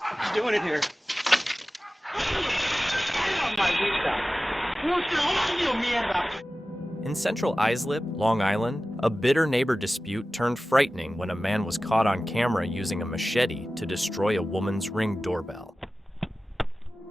What's doing in here? In Central Islip, Long Island, a bitter neighbor dispute turned frightening when a man was caught on camera using a machete to destroy a woman's Ring doorbell.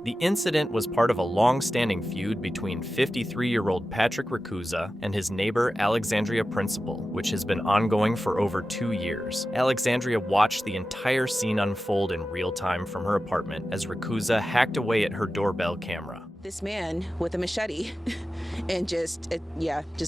The incident was part of a long-standing feud between 53-year-old Patrick Rakusa and his neighbor Alexandria Principal, which has been ongoing for over 2 years. Alexandria watched the entire scene unfold in real time from her apartment as Rakusa hacked away at her doorbell camera. This man with a machete and just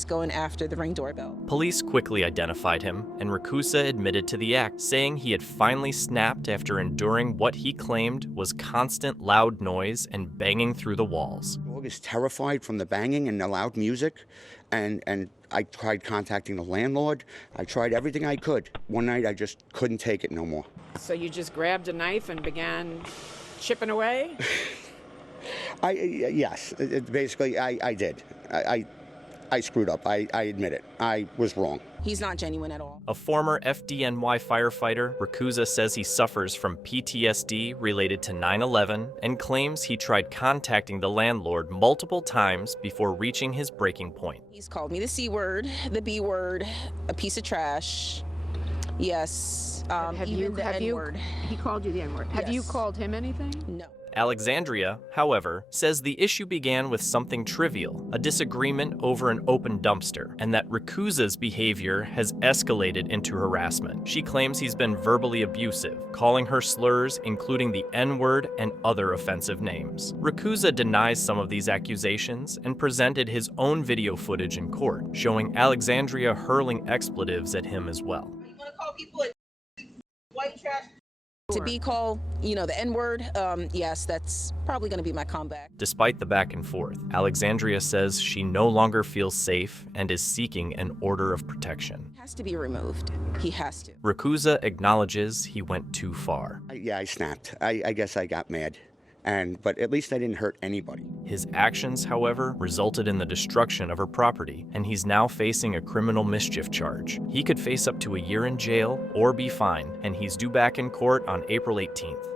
going after the Ring doorbell. Police quickly identified him, and Rakusa admitted to the act, saying he had finally snapped after enduring what he claimed was constant loud noise and banging through the walls. The dog is terrified from the banging and the loud music, and I tried contacting the landlord. I tried everything I could. One night I just couldn't take it no more. So you just grabbed a knife and began chipping away? Yes, basically I did. I screwed up. I admit it. I was wrong. He's not genuine at all. A former FDNY firefighter, Rakusa says he suffers from PTSD related to 9/11 and claims he tried contacting the landlord multiple times before reaching his breaking point. He's called me the C word, the B word, a piece of trash. Yes. He called you the N-word. Have you called him anything? No. Alexandria, however, says the issue began with something trivial, a disagreement over an open dumpster, and that Rakusa's behavior has escalated into harassment. She claims he's been verbally abusive, calling her slurs, including the N-word and other offensive names. Rakusa denies some of these accusations and presented his own video footage in court, showing Alexandria hurling expletives at him as well. You want to call people white trash? To be called, the N-word, yes, that's probably going to be my comeback. Despite the back and forth, Alexandria says she no longer feels safe and is seeking an order of protection. He has to be removed. He has to. Rakusa acknowledges he went too far. I snapped. I guess I got mad. But at least I didn't hurt anybody. His actions, however, resulted in the destruction of her property, and he's now facing a criminal mischief charge. He could face up to a year in jail or be fined, and he's due back in court on April 18th.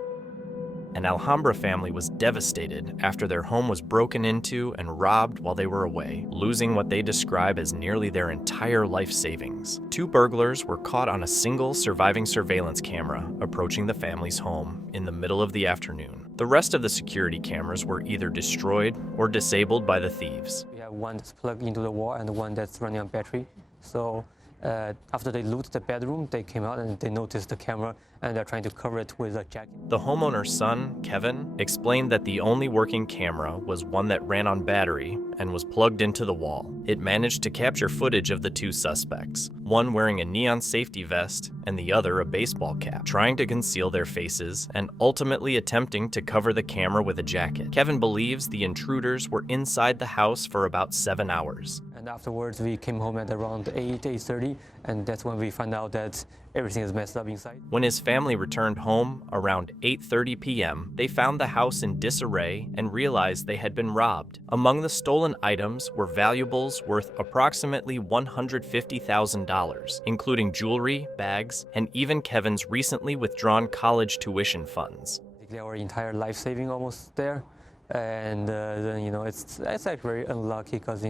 An Alhambra family was devastated after their home was broken into and robbed while they were away, losing what they describe as nearly their entire life savings. 2 burglars were caught on a single surviving surveillance camera approaching the family's home in the middle of the afternoon. The rest of the security cameras were either destroyed or disabled by the thieves. We have one that's plugged into the wall and one that's running on battery. So after they looted the bedroom, they came out and they noticed the camera and they're trying to cover it with a jacket. The homeowner's son, Kevin, explained that the only working camera was one that ran on battery and was plugged into the wall. It managed to capture footage of the 2 suspects, one wearing a neon safety vest and the other a baseball cap, trying to conceal their faces and ultimately attempting to cover the camera with a jacket. Kevin believes the intruders were inside the house for about 7 hours. And afterwards, we came home at around 8:30, and that's when we found out that everything is messed up inside. When his family returned home around 8:30 p.m., they found the house in disarray and realized they had been robbed. Among the stolen items were valuables worth approximately $150,000, including jewelry, bags, and even Kevin's recently withdrawn college tuition funds. Our entire life saving almost there. And then, it's actually very unlucky because,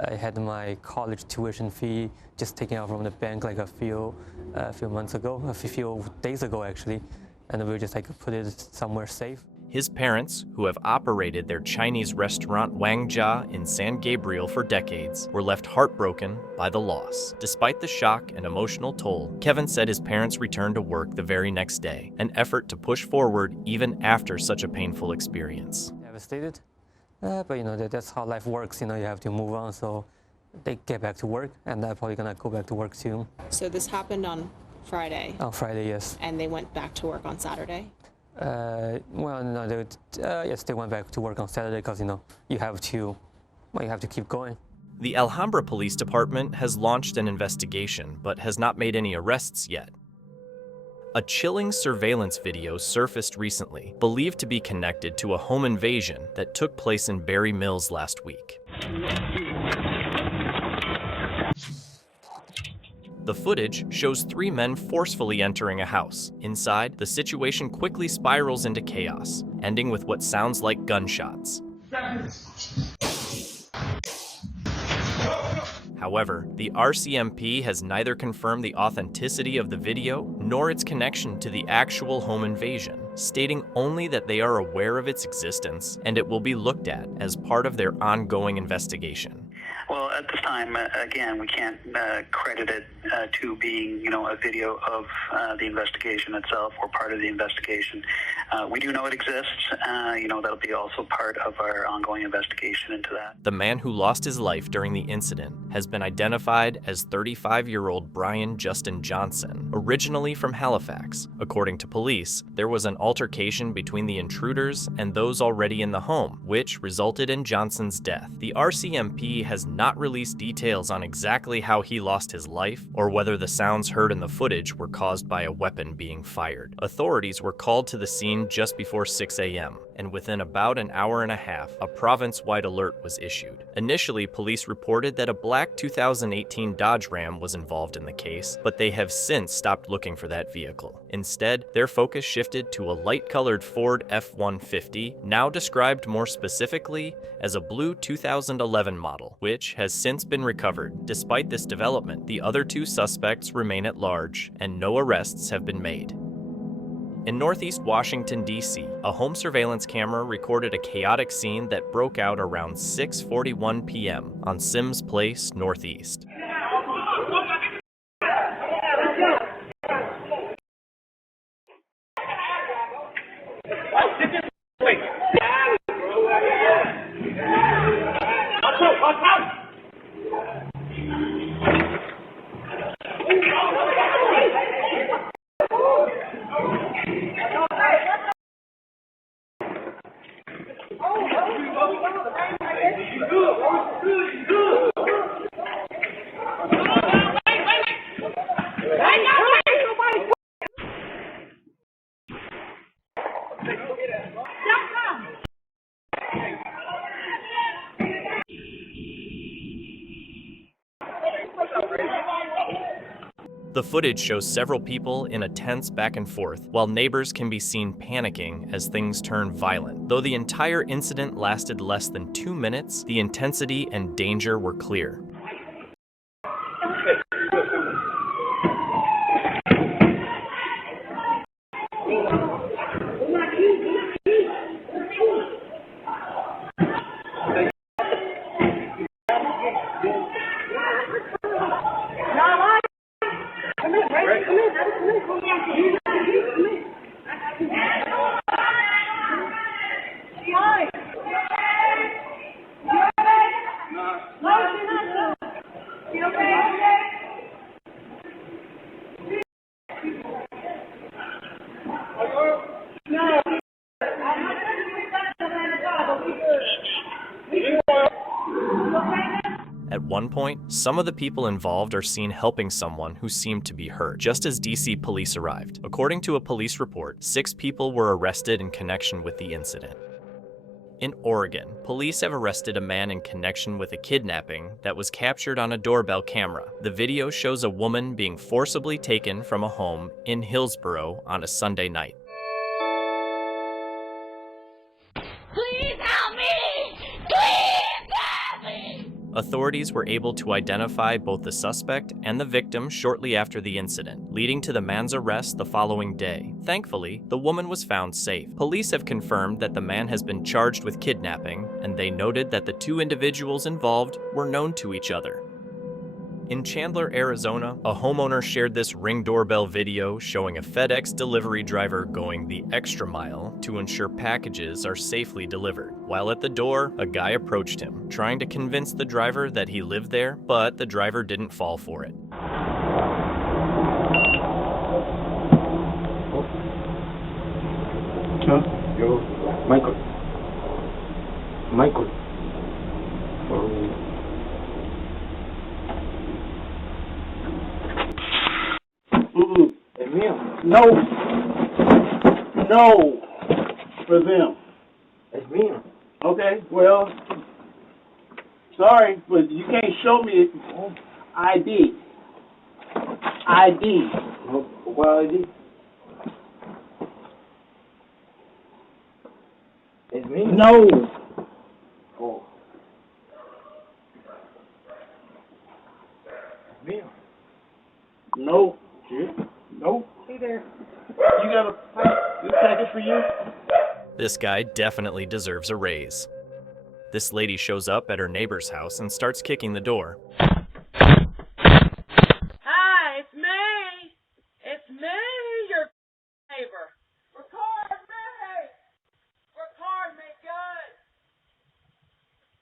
I had my college tuition fee just taken out from the bank like a few days ago actually, and we just put it somewhere safe. His parents, who have operated their Chinese restaurant Wang Jia in San Gabriel for decades, were left heartbroken by the loss. Despite the shock and emotional toll, Kevin said his parents returned to work the very next day, an effort to push forward even after such a painful experience. Devastated, but that's how life works. You have to move on. So they get back to work, and they're probably gonna go back to work soon. So this happened on Friday. On Friday, yes. And they went back to work on Saturday. Well, no, yes, they went back to work on Saturday because you have to keep going. The Alhambra Police Department has launched an investigation, but has not made any arrests yet. A chilling surveillance video surfaced recently, believed to be connected to a home invasion that took place in Berry Mills last week. The footage shows 3 men forcefully entering a house. Inside, the situation quickly spirals into chaos, ending with what sounds like gunshots. However, the RCMP has neither confirmed the authenticity of the video nor its connection to the actual home invasion, stating only that they are aware of its existence and it will be looked at as part of their ongoing investigation. Well, at this time, again, we can't credit it to being, a video of the investigation itself or part of the investigation. We do know it exists. That'll be also part of our ongoing investigation into that. The man who lost his life during the incident has been identified as 35-year-old Brian Justin Johnson, originally from Halifax. According to police, there was an altercation between the intruders and those already in the home, which resulted in Johnson's death. The RCMP has not released details on exactly how he lost his life or whether the sounds heard in the footage were caused by a weapon being fired. Authorities were called to the scene just before 6 a.m., and within about an hour and a half, a province-wide alert was issued. Initially, police reported that a black 2018 Dodge Ram was involved in the case, but they have since stopped looking for that vehicle. Instead, their focus shifted to a light-colored Ford F-150, now described more specifically as a blue 2011 model, which has since been recovered. Despite this development, the other 2 suspects remain at large, and no arrests have been made. In Northeast Washington, D.C., a home surveillance camera recorded a chaotic scene that broke out around 6:41 p.m. on Sims Place, Northeast. The footage shows several people in a tense back and forth, while neighbors can be seen panicking as things turn violent. Though the entire incident lasted less than 2 minutes, the intensity and danger were clear. At one point, some of the people involved are seen helping someone who seemed to be hurt, just as DC police arrived. According to a police report, 6 people were arrested in connection with the incident. In Oregon, police have arrested a man in connection with a kidnapping that was captured on a doorbell camera. The video shows a woman being forcibly taken from a home in Hillsborough on a Sunday night. Please help me! Please help me! Authorities were able to identify both the suspect and the victim shortly after the incident, leading to the man's arrest the following day. Thankfully, the woman was found safe. Police have confirmed that the man has been charged with kidnapping, and they noted that the 2 individuals involved were known to each other. In Chandler, Arizona, a homeowner shared this Ring doorbell video showing a FedEx delivery driver going the extra mile to ensure packages are safely delivered. While at the door, a guy approached him, trying to convince the driver that he lived there, but the driver didn't fall for it. Yo, Michael. Es mío. No, for them. Es mío. Okay, well, sorry, but you can't show me ID. ID. What ID? It's me? No. Oh. It's me? No. You? No. Hey there. You got this package for you? This guy definitely deserves a raise. This lady shows up at her neighbor's house and starts kicking the door. Hi, it's me. It's me, your neighbor. Record me. Record me good.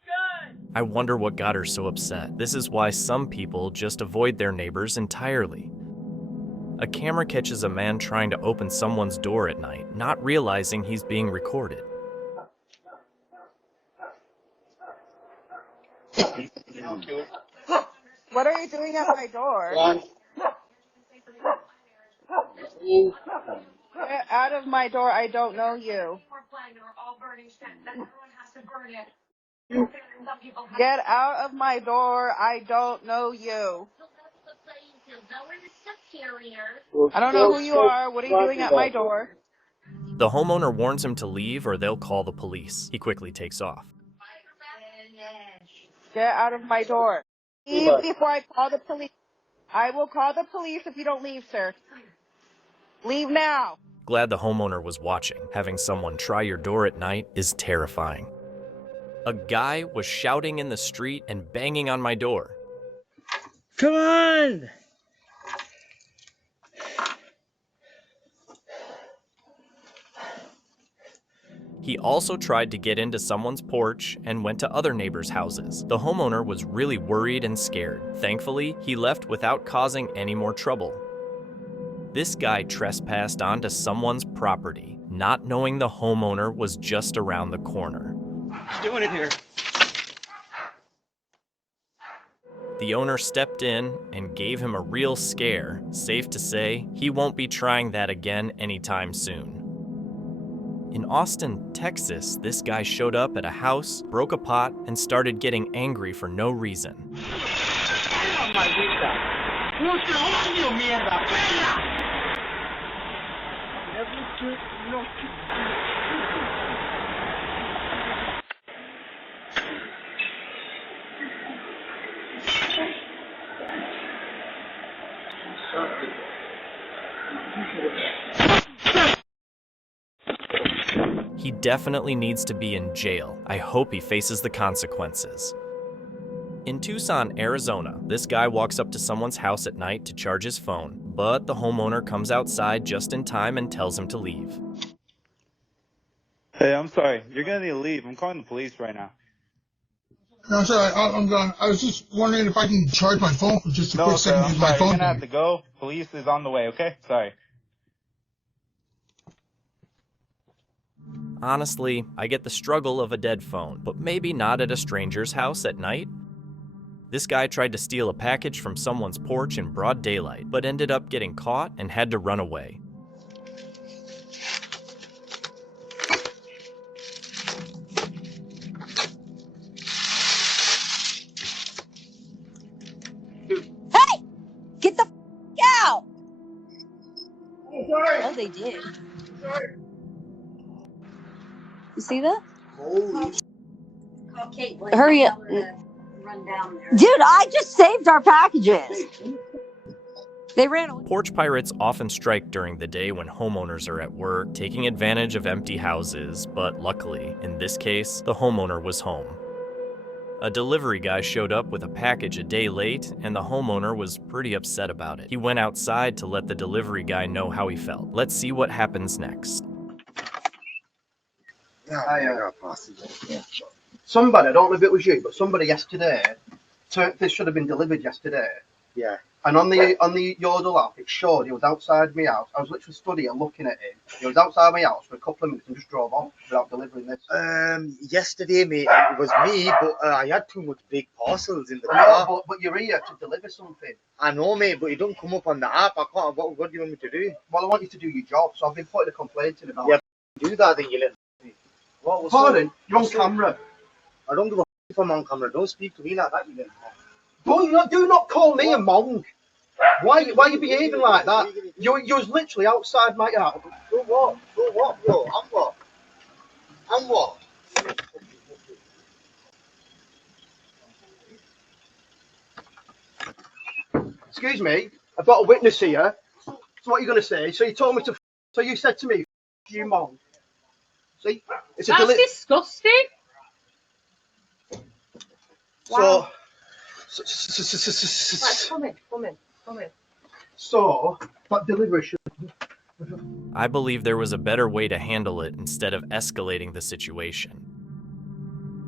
Good. I wonder what got her so upset. This is why some people just avoid their neighbors entirely. A camera catches a man trying to open someone's door at night, not realizing he's being recorded. What are you doing at my door? Get out of my door. I don't know you. Get out of my door. I don't know you. I don't know who you are. What are you doing at my door? The homeowner warns him to leave or they'll call the police. He quickly takes off. Get out of my door. Leave before I call the police. I will call the police if you don't leave, sir. Leave now. Glad the homeowner was watching. Having someone try your door at night is terrifying. A guy was shouting in the street and banging on my door. Come on! He also tried to get into someone's porch and went to other neighbors' houses. The homeowner was really worried and scared. Thankfully, he left without causing any more trouble. This guy trespassed onto someone's property, not knowing the homeowner was just around the corner. What's doing it here? The owner stepped in and gave him a real scare. Safe to say, he won't be trying that again anytime soon. In Austin, Texas, this guy showed up at a house, broke a pot, and started getting angry for no reason. He definitely needs to be in jail. I hope he faces the consequences. In Tucson, Arizona, this guy walks up to someone's house at night to charge his phone, but the homeowner comes outside just in time and tells him to leave. Hey, I'm sorry. You're gonna need to leave. I'm calling the police right now. No, sorry, I'm done. I was just wondering if I can charge my phone for just a quick second. I'm sorry. You're gonna have to go. Police is on the way, okay? Sorry. Honestly, I get the struggle of a dead phone, but maybe not at a stranger's house at night. This guy tried to steal a package from someone's porch in broad daylight, but ended up getting caught and had to run away. Hey! Get the f*** out! Oh, sorry. Oh, they did. Sorry. You see that? Holy Hurry up. Dude, I just saved our packages. They ran away. Porch pirates often strike during the day when homeowners are at work, taking advantage of empty houses, but luckily, in this case, the homeowner was home. A delivery guy showed up with a package a day late, and the homeowner was pretty upset about it. He went outside to let the delivery guy know how he felt. Let's see what happens next. Somebody, I don't know if it was you, but somebody yesterday, this should have been delivered yesterday. Yeah. And on the Yodel app, it showed he was outside my house. I was literally stood here looking at him. He was outside my house for a couple of minutes and just drove off without delivering this. Yesterday, mate, it was me, but I had too much big parcels in the car. No, but you're here to deliver something. I know, mate, but it don't come up on the app. I can't. What do you want me to do? Well, I want you to do your job, so I've been putting a complaint in about. Yeah, do that then, you little. What? Pardon? You're on camera. I don't give a f if I'm on camera. Don't speak to me like that, you little. Do not call me a monk. Why are you behaving like that? You was literally outside my house. So what? So what, bro? I'm what? I'm what? Excuse me, I've got a witness here. So what are you going to say? So you told me to. So you said to me, "You mom." See, it's That's disgusting. Wow. Right, come in. So that delivery should. I believe there was a better way to handle it instead of escalating the situation.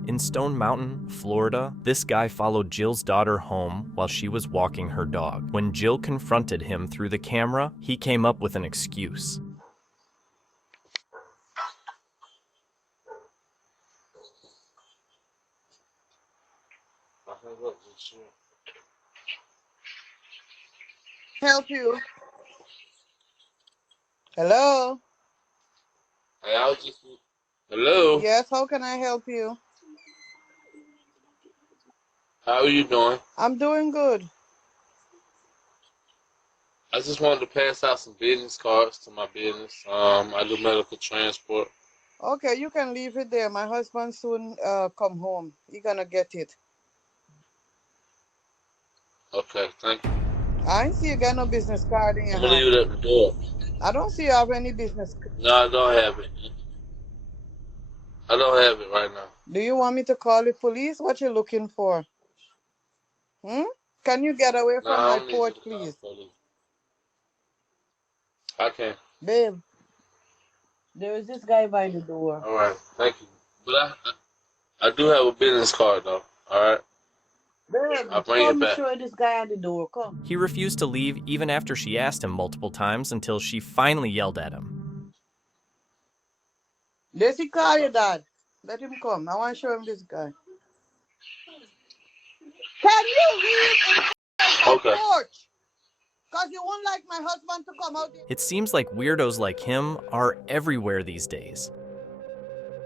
In Stone Mountain, Florida, this guy followed Jill's daughter home while she was walking her dog. When Jill confronted him through the camera, he came up with an excuse. Help you. Hello? Hello? Yes, how can I help you? How are you doing? I'm doing good. I just wanted to pass out some business cards to my business. I do medical transport. Okay, you can leave it there. My husband soon come home. He gonna get it. Okay, thank you. I ain't see you got no business card in your I'm gonna hand. leave it at the door. I don't see you have any business. No, I don't have it. I don't have it right now. Do you want me to call the police? What you looking for? Can you get away No, from I my don't need porch, you to please? I can't. Babe, there is this guy by the door. All right, thank you. But I do have a business card though. All right. Babe, I'll bring it come back. show this guy at the door. Come. He refused to leave even after she asked him multiple times until she finally yelled at him. Does he call your dad? Let him come. I want to show him this guy. Can you leave my porch? Because you won't like my husband to come out. It seems like weirdos like him are everywhere these days.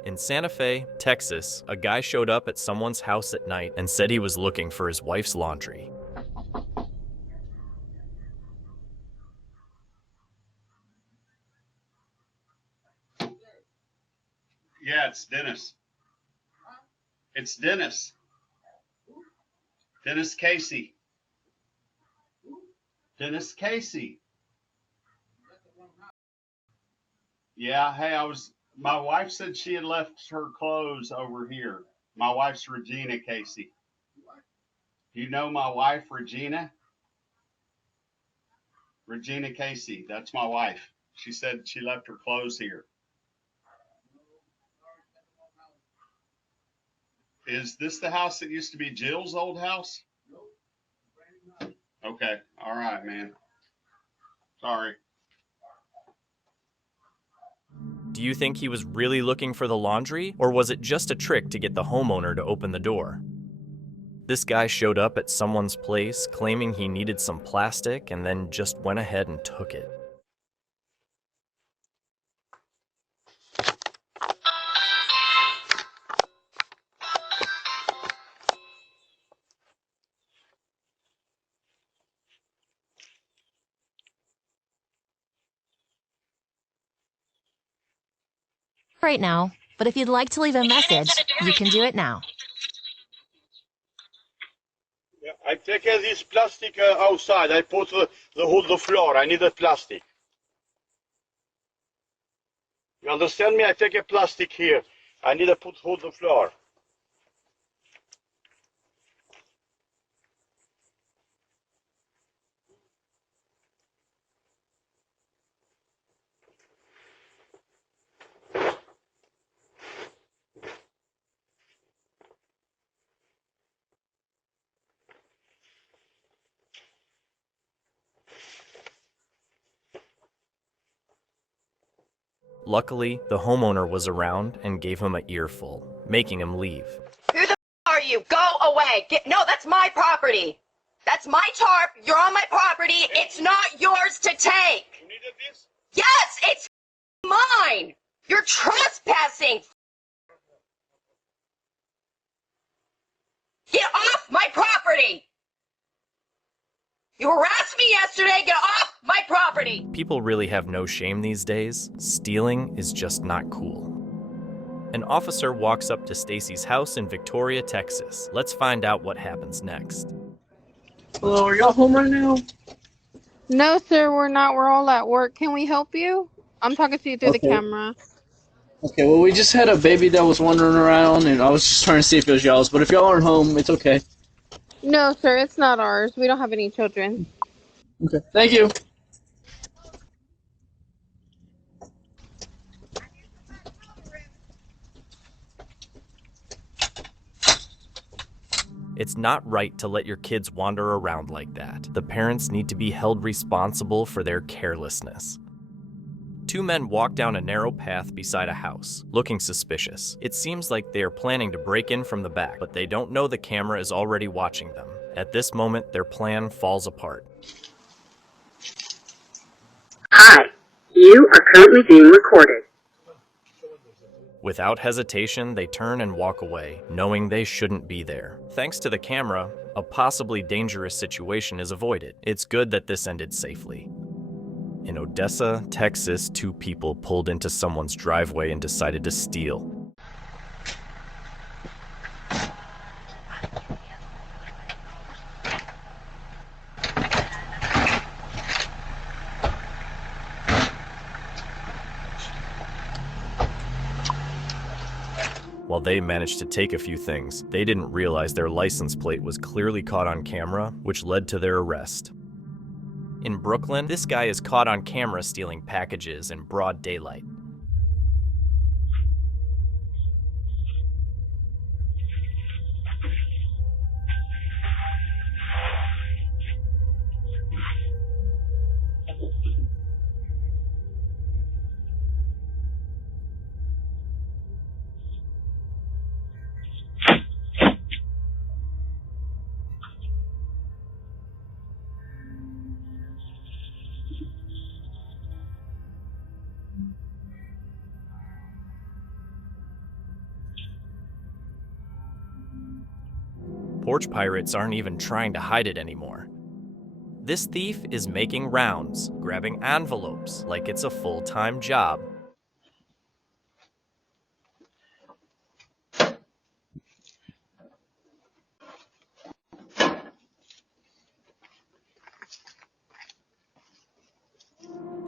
In Santa Fe, Texas, a guy showed up at someone's house at night and said he was looking for his wife's laundry. Yeah, it's Dennis. It's Dennis. Dennis Casey. Dennis Casey. Yeah, hey, my wife said she had left her clothes over here. My wife's Regina Casey. Do you know my wife, Regina? Regina Casey, that's my wife. She said she left her clothes here. Is this the house that used to be Jill's old house? Okay, all right, man. Sorry. Do you think he was really looking for the laundry, or was it just a trick to get the homeowner to open the door? This guy showed up at someone's place claiming he needed some plastic and then just went ahead and took it. Right now, but if you'd like to leave a message, you can do it now. Yeah, I take this plastic outside. I put the whole floor. I need the plastic. You understand me? I take a plastic here. I need to put whole the floor. Luckily, the homeowner was around and gave him an earful, making him leave. Who the are you? Go away. No, that's my property. That's my tarp. You're on my property. It's not yours to take. You needed this? Yes, it's mine. You're trespassing. Get off my property. You harass me yesterday. Get off my property. People really have no shame these days. Stealing is just not cool. An officer walks up to Stacy's house in Victoria, Texas. Let's find out what happens next. Hello, are y'all home right now? No, sir, we're not. We're all at work. Can we help you? I'm talking to you through the Okay. camera. Okay, well, we just had a baby that was wandering around, and I was just trying to see if it was y'all's. But if y'all aren't home, it's okay. No, sir, it's not ours. We don't have any children. Okay, thank you. It's not right to let your kids wander around like that. The parents need to be held responsible for their carelessness. Two men walk down a narrow path beside a house, looking suspicious. It seems like they are planning to break in from the back, but they don't know the camera is already watching them. At this moment, their plan falls apart. Hi, you are currently being recorded. Without hesitation, they turn and walk away, knowing they shouldn't be there. Thanks to the camera, a possibly dangerous situation is avoided. It's good that this ended safely. In Odessa, Texas, two people pulled into someone's driveway and decided to steal. While they managed to take a few things, they didn't realize their license plate was clearly caught on camera, which led to their arrest. In Brooklyn, this guy is caught on camera stealing packages in broad daylight. Porch pirates aren't even trying to hide it anymore. This thief is making rounds, grabbing envelopes like it's a full-time job.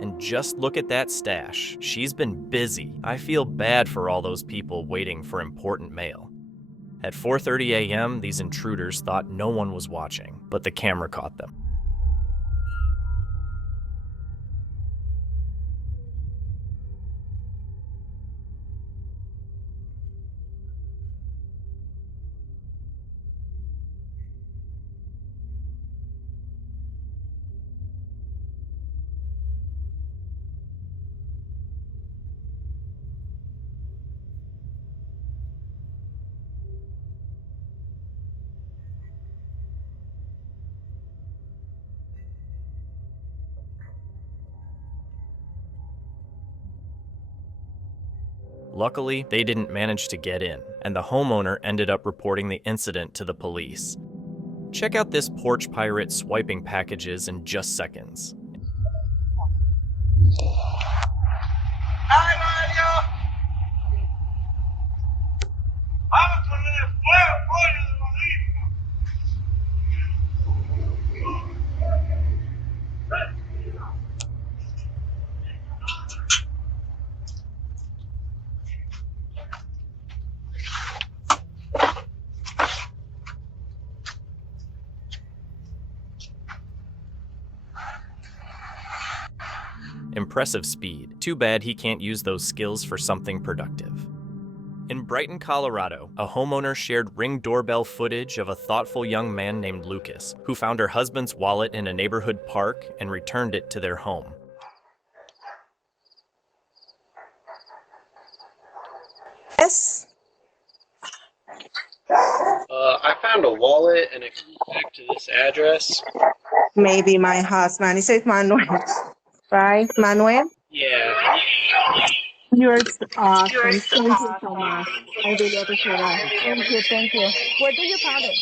And just look at that stash. She's been busy. I feel bad for all those people waiting for important mail. At 4:30 a.m., these intruders thought no one was watching, but the camera caught them. Luckily, they didn't manage to get in, and the homeowner ended up reporting the incident to the police. Check out this porch pirate swiping packages in just seconds. Impressive speed. Too bad he can't use those skills for something productive. In Brighton, Colorado, a homeowner shared Ring doorbell footage of a thoughtful young man named Lucas, who found her husband's wallet in a neighborhood park and returned it to their home. Yes. I found a wallet and it comes back to this address. Maybe my husband. It says Manuel. Right? Manuel? Yeah. You're awesome. Thank you so much. I really appreciate that. Thank you. Thank you. Where do you found it?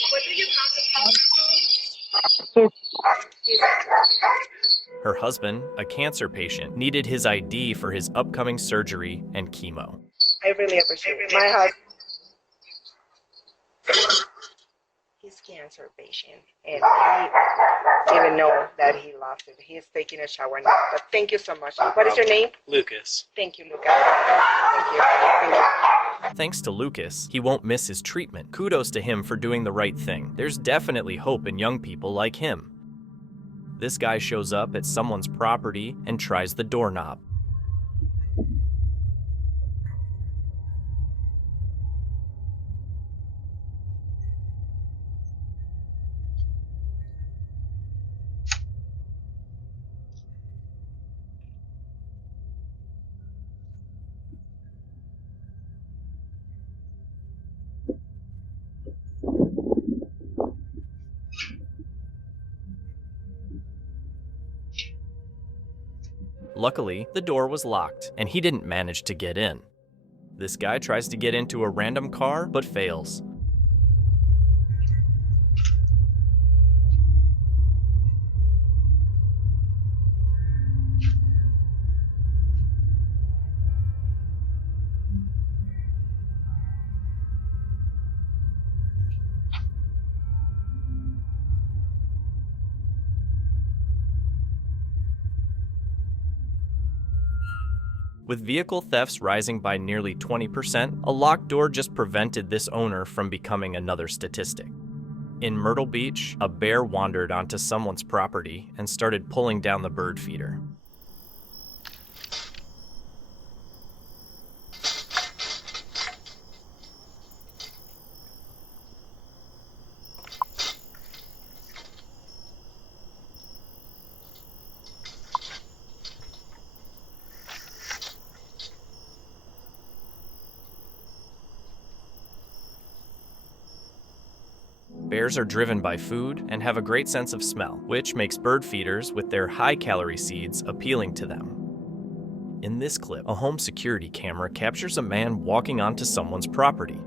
Her husband, a cancer patient, needed his ID for his upcoming surgery and chemo. I really appreciate it. My husband, he's cancer patient, and he didn't even know that he lost it. He is taking a shower now. But thank you so much. What is your name? Lucas. Thank you, Lucas. Thank you. Thank you. Thanks to Lucas, he won't miss his treatment. Kudos to him for doing the right thing. There's definitely hope in young people like him. This guy shows up at someone's property and tries the doorknob. Luckily, the door was locked, and he didn't manage to get in. This guy tries to get into a random car, but fails. With vehicle thefts rising by nearly 20%, a locked door just prevented this owner from becoming another statistic. In Myrtle Beach, a bear wandered onto someone's property and started pulling down the bird feeder. Bears are driven by food and have a great sense of smell, which makes bird feeders with their high-calorie seeds appealing to them. In this clip, a home security camera captures a man walking onto someone's property.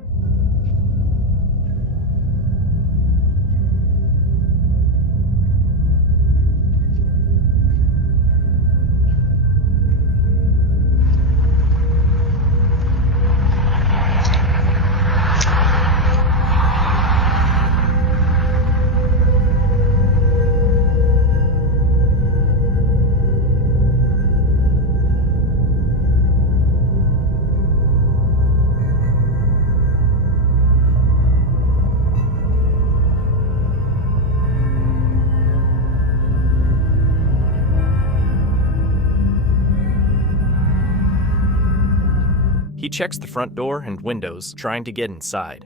He checks the front door and windows, trying to get inside.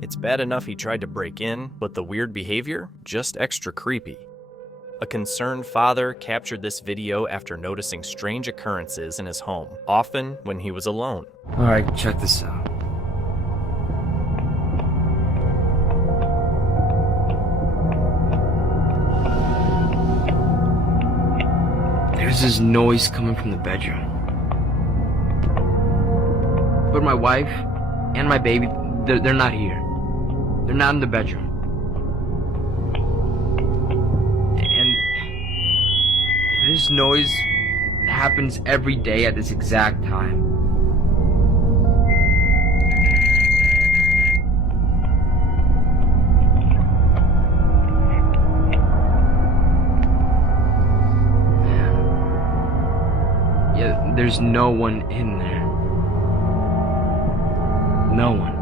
It's bad enough he tried to break in, but the weird behavior, just extra creepy. A concerned father captured this video after noticing strange occurrences in his home, often when he was alone. Alright, check this out. There's this noise coming from the bedroom. But my wife and my baby, they're not here. They're not in the bedroom. And this noise happens every day at this exact time. There's no one in there. No one.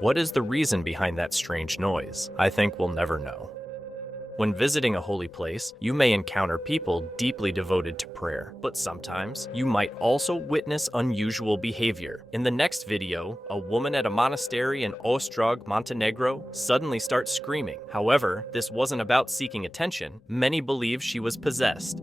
What is the reason behind that strange noise? I think we'll never know. When visiting a holy place, you may encounter people deeply devoted to prayer, but sometimes you might also witness unusual behavior. In the next video, a woman at a monastery in Ostrog, Montenegro, suddenly starts screaming. However, this wasn't about seeking attention. Many believe she was possessed.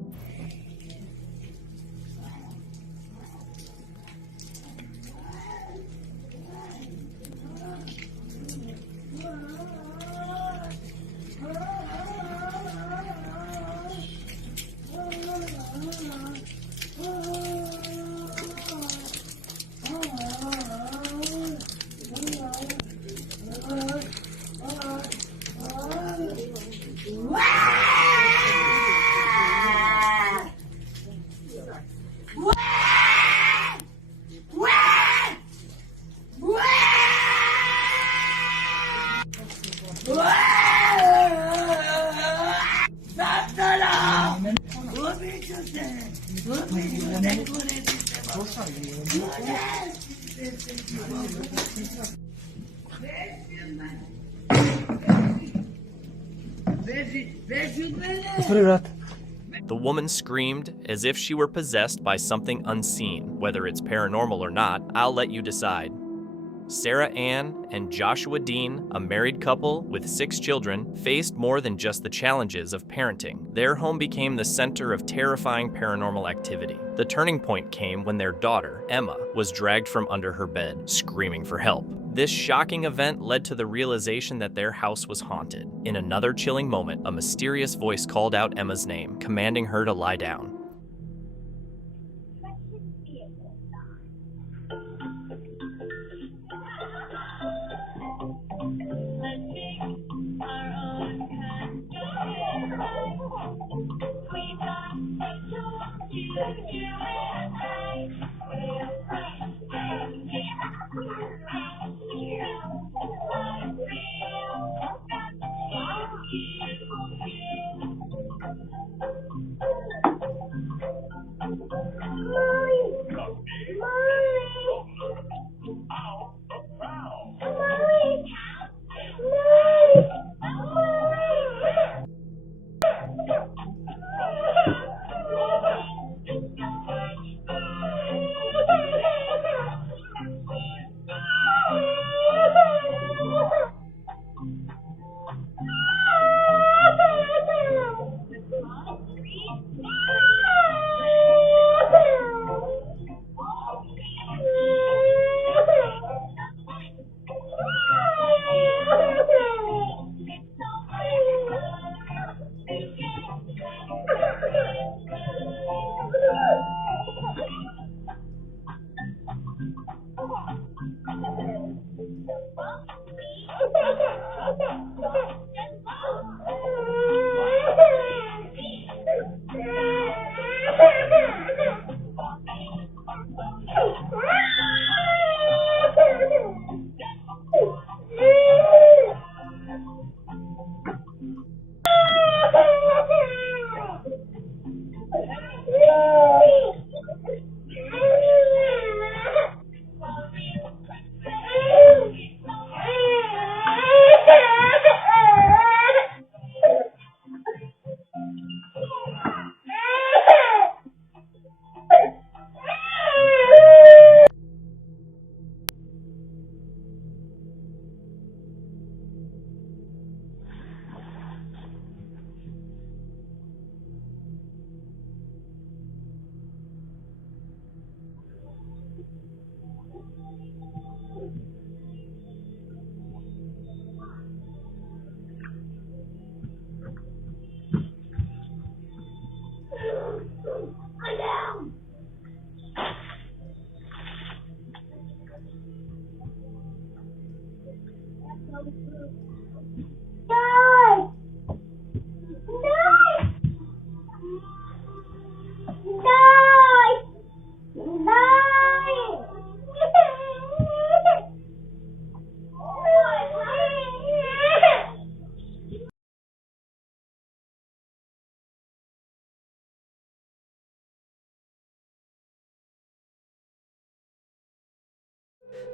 The woman screamed as if she were possessed by something unseen. Whether it's paranormal or not, I'll let you decide. Sarah Ann and Joshua Dean, a married couple with 6 children, faced more than just the challenges of parenting. Their home became the center of terrifying paranormal activity. The turning point came when their daughter, Emma, was dragged from under her bed, screaming for help. This shocking event led to the realization that their house was haunted. In another chilling moment, a mysterious voice called out Emma's name, commanding her to lie down.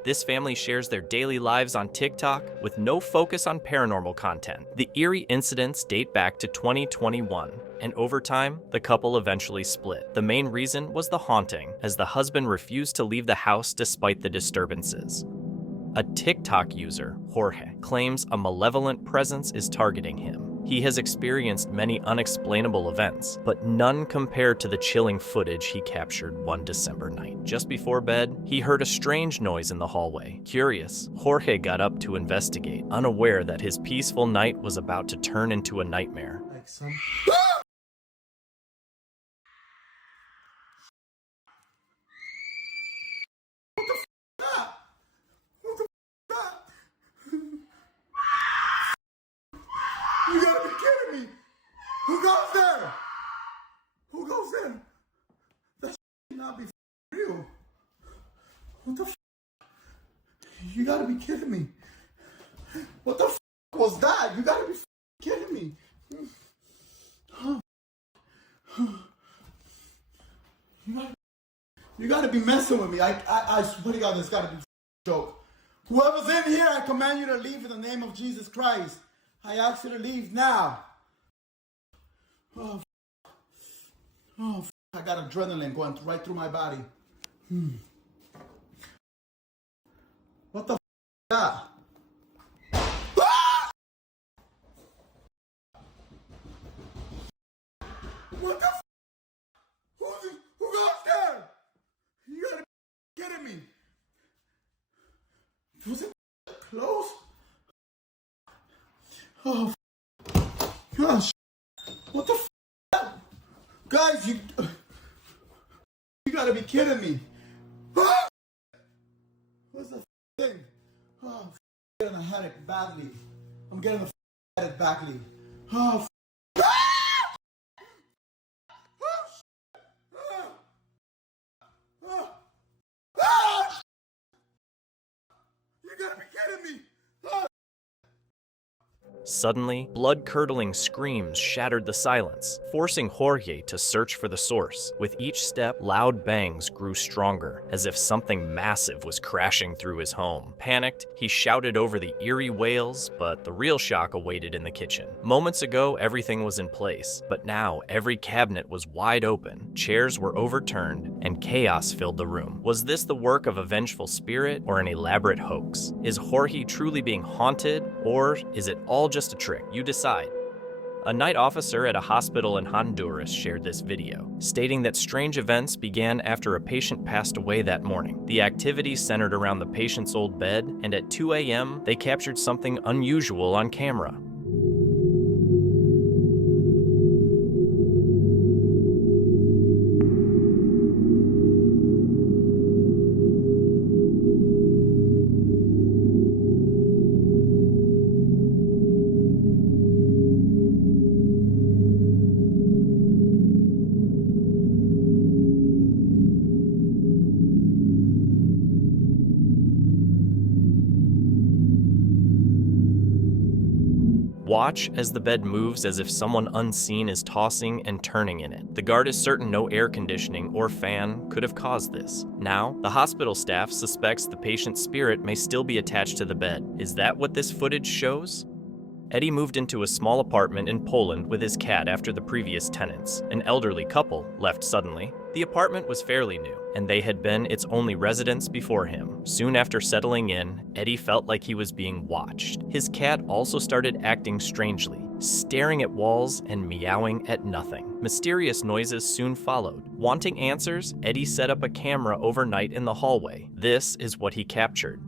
This family shares their daily lives on TikTok with no focus on paranormal content. The eerie incidents date back to 2021, and over time, the couple eventually split. The main reason was the haunting, as the husband refused to leave the house despite the disturbances. A TikTok user, Jorge, claims a malevolent presence is targeting him. He has experienced many unexplainable events, but none compared to the chilling footage he captured one December night. Just before bed, he heard a strange noise in the hallway. Curious, Jorge got up to investigate, unaware that his peaceful night was about to turn into a nightmare. Like some... You gotta be kidding me! Who goes there? Who goes there? That cannot be real. What the You gotta be kidding me. What the was that? You gotta be kidding me. You gotta be messing with me. I swear to God, this gotta be a joke. Whoever's in here, I command you to leave in the name of Jesus Christ. I ask you to leave now. I got adrenaline going right through my body. What the is that? What the who goes there? You gotta be kidding me. Was it close? Oh, gosh. What the Guys, you gotta be kidding me. What's the thing? Oh, I'm getting a headache badly. I'm getting a headache badly. Oh, you gotta be kidding me. Suddenly, blood-curdling screams shattered the silence, forcing Jorge to search for the source. With each step, loud bangs grew stronger, as if something massive was crashing through his home. Panicked, he shouted over the eerie wails, but the real shock awaited in the kitchen. Moments ago, everything was in place, but now every cabinet was wide open, chairs were overturned, and chaos filled the room. Was this the work of a vengeful spirit or an elaborate hoax? Is Jorge truly being haunted, or is it all just a trick? You decide. A night officer at a hospital in Honduras shared this video, stating that strange events began after a patient passed away that morning. The activity centered around the patient's old bed, and at 2 a.m., they captured something unusual on camera. Watch as the bed moves as if someone unseen is tossing and turning in it. The guard is certain no air conditioning or fan could have caused this. Now, the hospital staff suspects the patient's spirit may still be attached to the bed. Is that what this footage shows? Eddie moved into a small apartment in Poland with his cat after the previous tenants. An elderly couple left suddenly. The apartment was fairly new, and they had been its only residence before him. Soon after settling in, Eddie felt like he was being watched. His cat also started acting strangely, staring at walls and meowing at nothing. Mysterious noises soon followed. Wanting answers, Eddie set up a camera overnight in the hallway. This is what he captured.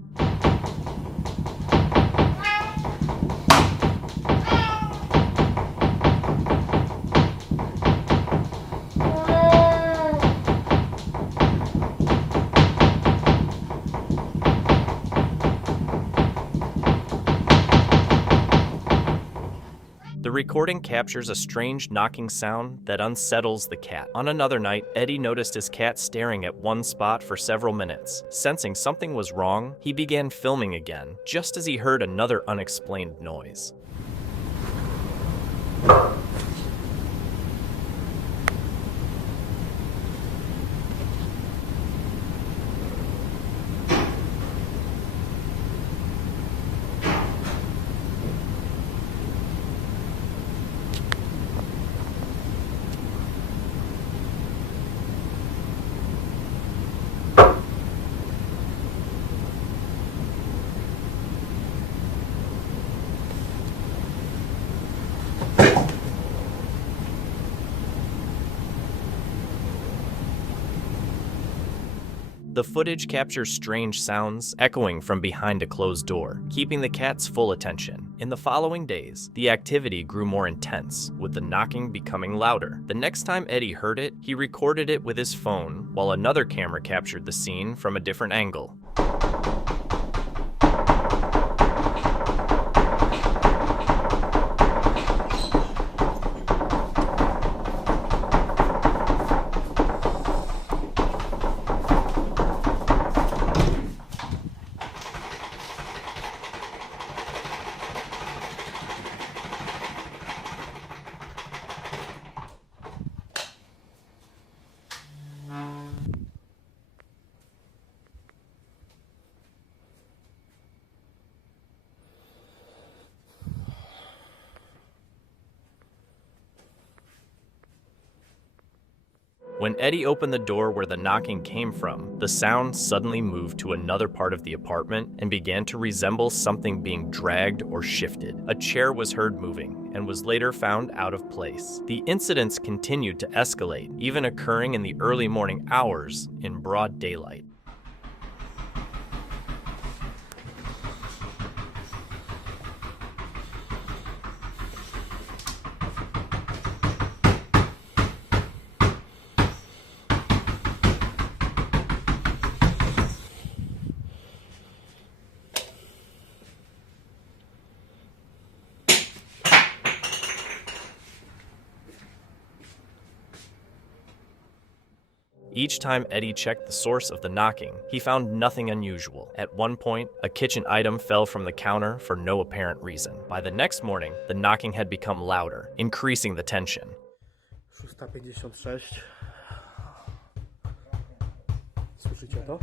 The recording captures a strange knocking sound that unsettles the cat. On another night, Eddie noticed his cat staring at one spot for several minutes. Sensing something was wrong, he began filming again, just as he heard another unexplained noise. The footage captures strange sounds echoing from behind a closed door, keeping the cat's full attention. In the following days, the activity grew more intense, with the knocking becoming louder. The next time Eddie heard it, he recorded it with his phone, while another camera captured the scene from a different angle. When Eddie opened the door where the knocking came from, the sound suddenly moved to another part of the apartment and began to resemble something being dragged or shifted. A chair was heard moving and was later found out of place. The incidents continued to escalate, even occurring in the early morning hours in broad daylight. Each time Eddie checked the source of the knocking, he found nothing unusual. At one point, a kitchen item fell from the counter for no apparent reason. By the next morning, the knocking had become louder, increasing the tension. 656. Słyszycie to?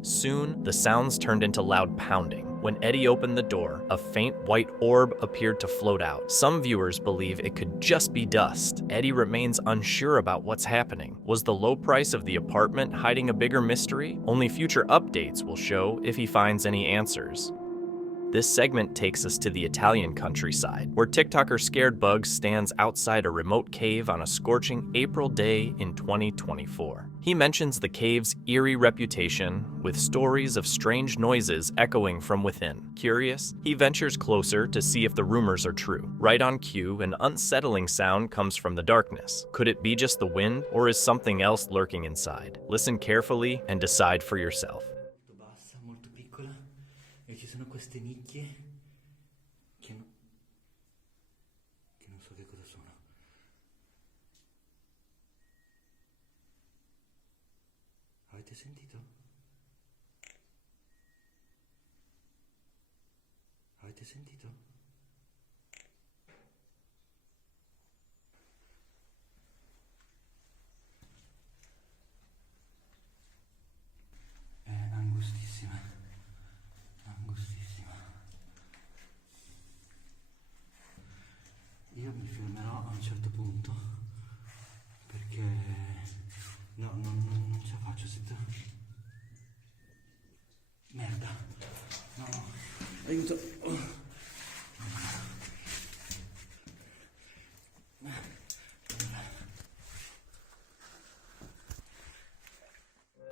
Soon, the sounds turned into loud pounding. When Eddie opened the door, a faint white orb appeared to float out. Some viewers believe it could just be dust. Eddie remains unsure about what's happening. Was the low price of the apartment hiding a bigger mystery? Only future updates will show if he finds any answers. This segment takes us to the Italian countryside, where TikToker Scared Bugs stands outside a remote cave on a scorching April day in 2024. He mentions the cave's eerie reputation, with stories of strange noises echoing from within. Curious, he ventures closer to see if the rumors are true. Right on cue, an unsettling sound comes from the darkness. Could it be just the wind, or is something else lurking inside? Listen carefully and decide for yourself. E ci sono queste nicchie che non so che cosa sono. Avete sentito? Avete sentito? È angustissima. Io mi fermerò a un certo punto perché non ce la faccio se tu... Merda. No, aiuto.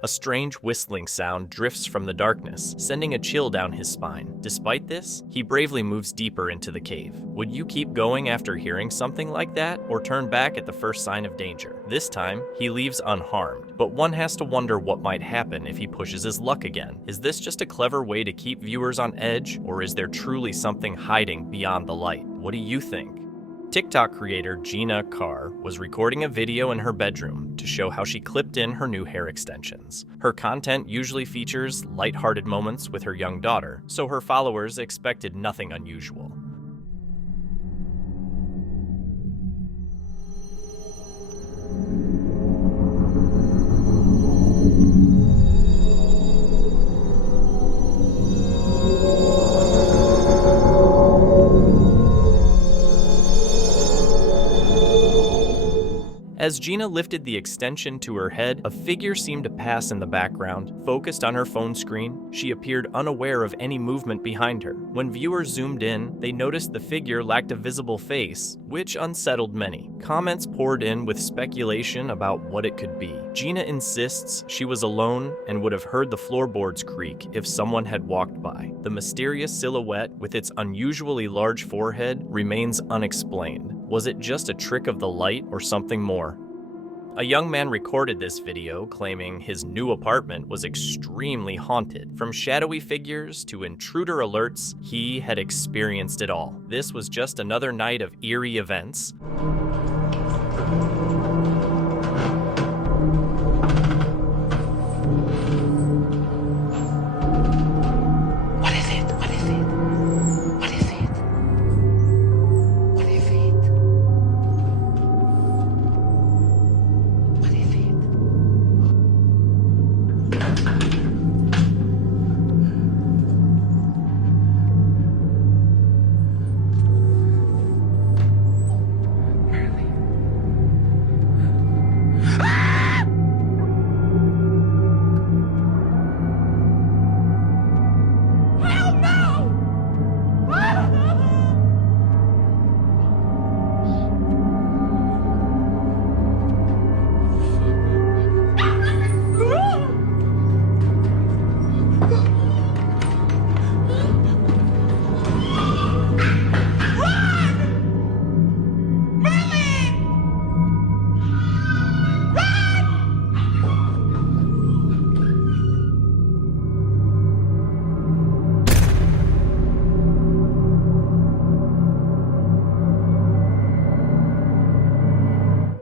A strange whistling sound drifts from the darkness, sending a chill down his spine. Despite this, he bravely moves deeper into the cave. Would you keep going after hearing something like that, or turn back at the first sign of danger? This time, he leaves unharmed, but one has to wonder what might happen if he pushes his luck again. Is this just a clever way to keep viewers on edge, or is there truly something hiding beyond the light? What do you think? TikTok creator Gina Carr was recording a video in her bedroom to show how she clipped in her new hair extensions. Her content usually features lighthearted moments with her young daughter, so her followers expected nothing unusual. As Gina lifted the extension to her head, a figure seemed to pass in the background. Focused on her phone screen, she appeared unaware of any movement behind her. When viewers zoomed in, they noticed the figure lacked a visible face, which unsettled many. Comments poured in with speculation about what it could be. Gina insists she was alone and would have heard the floorboards creak if someone had walked by. The mysterious silhouette with its unusually large forehead remains unexplained. Was it just a trick of the light or something more? A young man recorded this video claiming his new apartment was extremely haunted. From shadowy figures to intruder alerts, he had experienced it all. This was just another night of eerie events.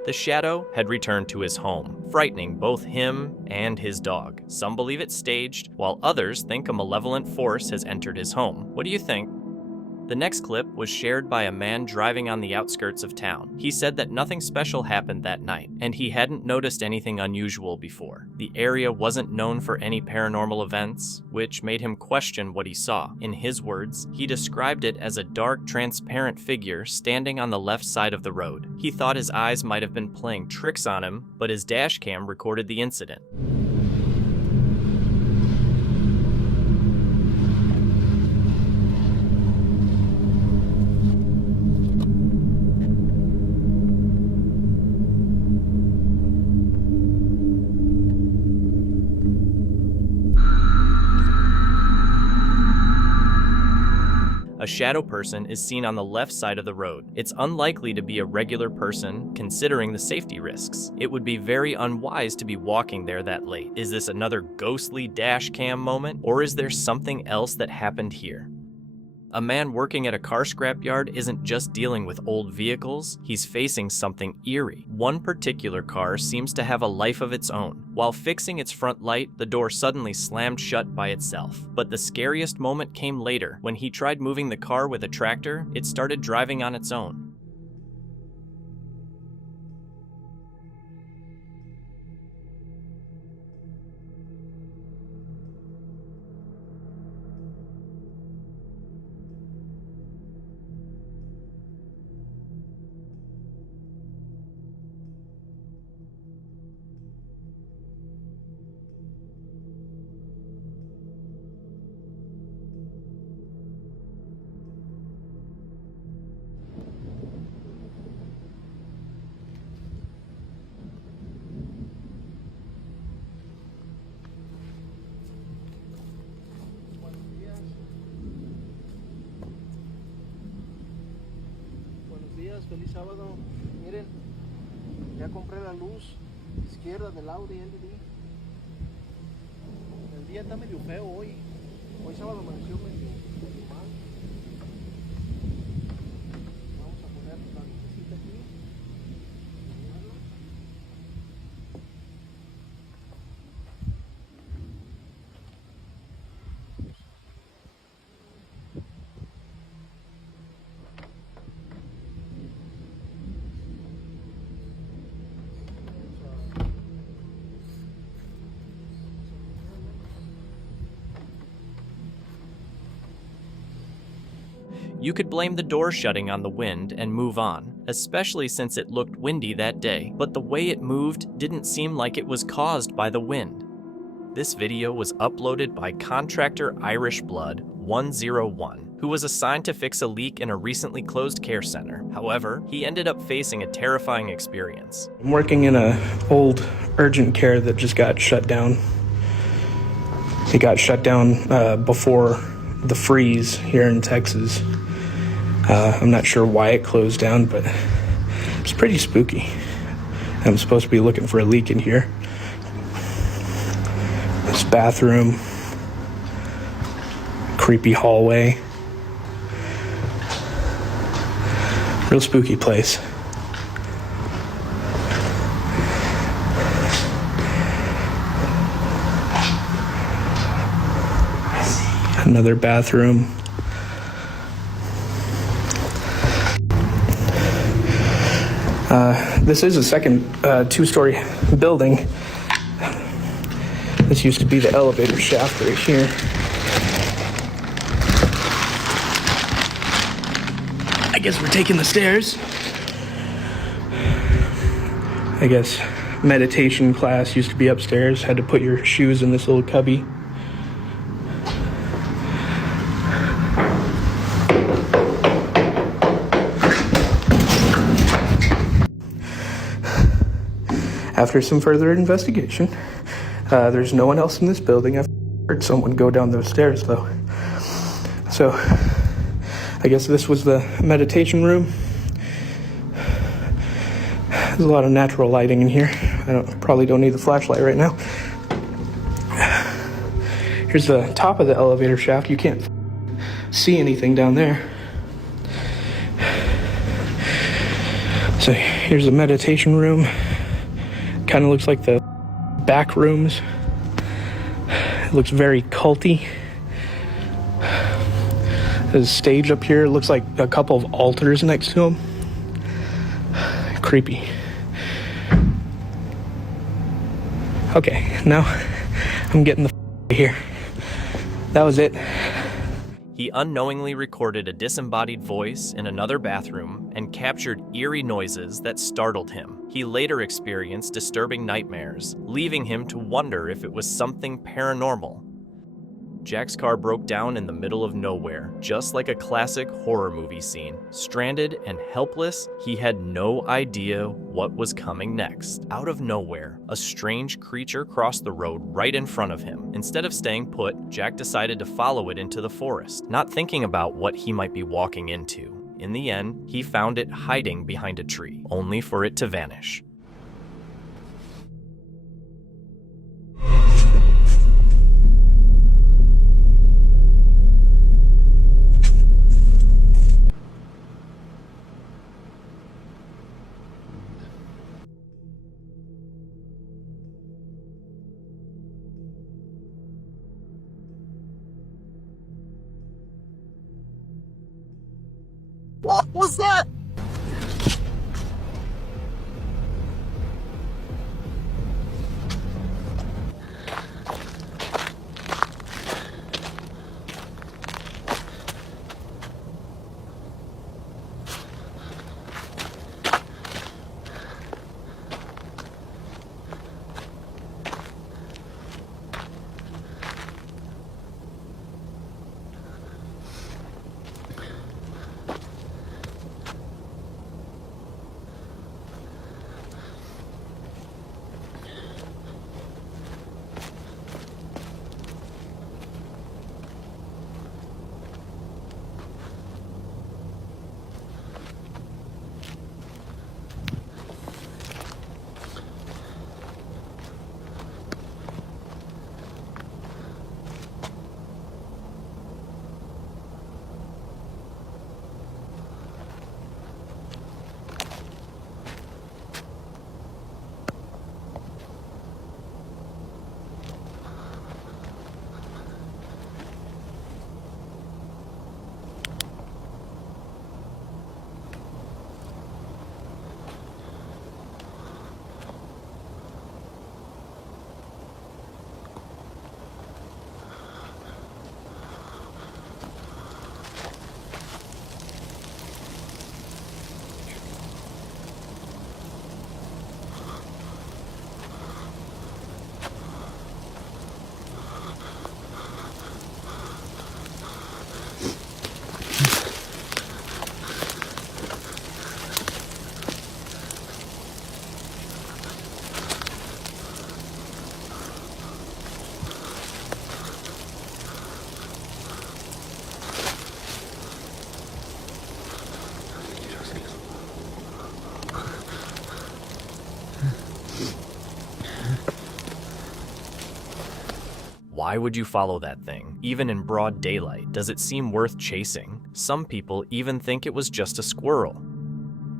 The shadow had returned to his home, frightening both him and his dog. Some believe it's staged, while others think a malevolent force has entered his home. What do you think? The next clip was shared by a man driving on the outskirts of town. He said that nothing special happened that night, and he hadn't noticed anything unusual before. The area wasn't known for any paranormal events, which made him question what he saw. In his words, he described it as a dark, transparent figure standing on the left side of the road. He thought his eyes might have been playing tricks on him, but his dash cam recorded the incident. A shadow person is seen on the left side of the road. It's unlikely to be a regular person, considering the safety risks. It would be very unwise to be walking there that late. Is this another ghostly dash cam moment, or is there something else that happened here? A man working at a car scrapyard isn't just dealing with old vehicles, he's facing something eerie. One particular car seems to have a life of its own. While fixing its front light, the door suddenly slammed shut by itself. But the scariest moment came later. When he tried moving the car with a tractor, it started driving on its own. Feliz sábado. Miren, ya compré la luz izquierda del Audi LED. El día está medio feo hoy. Hoy sábado amaneció medio mal. Vamos a poner la luz. You could blame the door shutting on the wind and move on, especially since it looked windy that day, but the way it moved didn't seem like it was caused by the wind. This video was uploaded by contractor Irish Blood 101, who was assigned to fix a leak in a recently closed care center. However, he ended up facing a terrifying experience. I'm working in an old urgent care that just got shut down. It got shut down before the freeze here in Texas. I'm not sure why it closed down, but it's pretty spooky. I'm supposed to be looking for a leak in here. This bathroom, creepy hallway. Real spooky place. Another bathroom. This is a second two-story building. This used to be the elevator shaft right here. I guess we're taking the stairs. I guess meditation class used to be upstairs. Had to put your shoes in this little cubby. After some further investigation, there's no one else in this building. I've heard someone go down those stairs, though. So, I guess this was the meditation room. There's a lot of natural lighting in here. Probably don't need the flashlight right now. Here's the top of the elevator shaft. You can't see anything down there. So, here's the meditation room. Kind of looks like the back rooms. It looks very culty. There's a stage up here. It looks like a couple of altars next to them. Creepy. Okay, now I'm getting the here. That was it. He unknowingly recorded a disembodied voice in another bathroom and captured eerie noises that startled him. He later experienced disturbing nightmares, leaving him to wonder if it was something paranormal. Jack's car broke down in the middle of nowhere, just like a classic horror movie scene. Stranded and helpless, he had no idea what was coming next. Out of nowhere, a strange creature crossed the road right in front of him. Instead of staying put, Jack decided to follow it into the forest, not thinking about what he might be walking into. In the end, he found it hiding behind a tree, only for it to vanish. What was that? Why would you follow that thing? Even in broad daylight, does it seem worth chasing? Some people even think it was just a squirrel.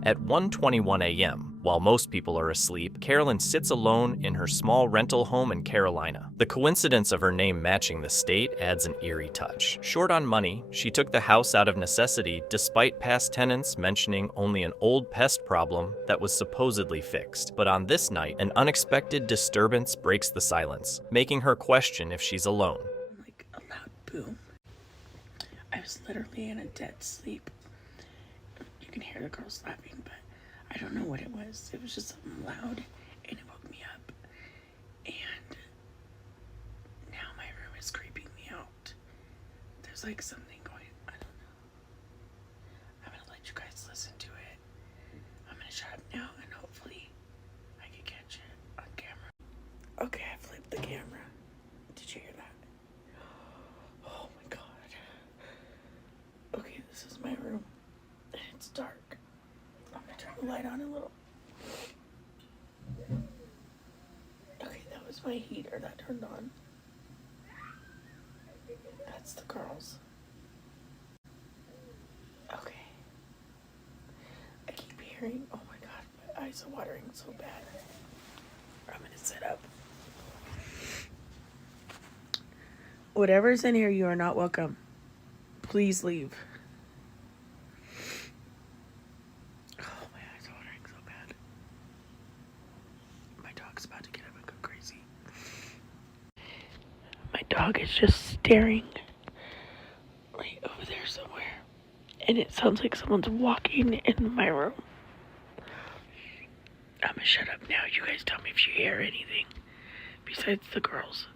At 1:21 a.m., while most people are asleep, Carolyn sits alone in her small rental home in Carolina. The coincidence of her name matching the state adds an eerie touch. Short on money, she took the house out of necessity despite past tenants mentioning only an old pest problem that was supposedly fixed. But on this night, an unexpected disturbance breaks the silence, making her question if she's alone. Like a loud boom. I was literally in a dead sleep. You can hear the girls laughing, but I don't know what it was. It was just something loud, and it woke me up. And now my room is creeping me out. There's like something going, I don't know. I'm gonna let you guys listen to it. I'm gonna shut up now, and hopefully I can catch it on camera. Okay, I flipped the camera. Did you hear that? Oh my god. Okay, this is my room. It's dark. I'm gonna turn the light on a little. Okay, that was my heater that turned on. That's the girls. Okay. I keep hearing, oh my god, my eyes are watering so bad. I'm gonna sit up. Whatever's in here, you are not welcome. Please leave. My dog is just staring right over there somewhere. And it sounds like someone's walking in my room. I'm gonna shut up now. You guys tell me if you hear anything besides the girls.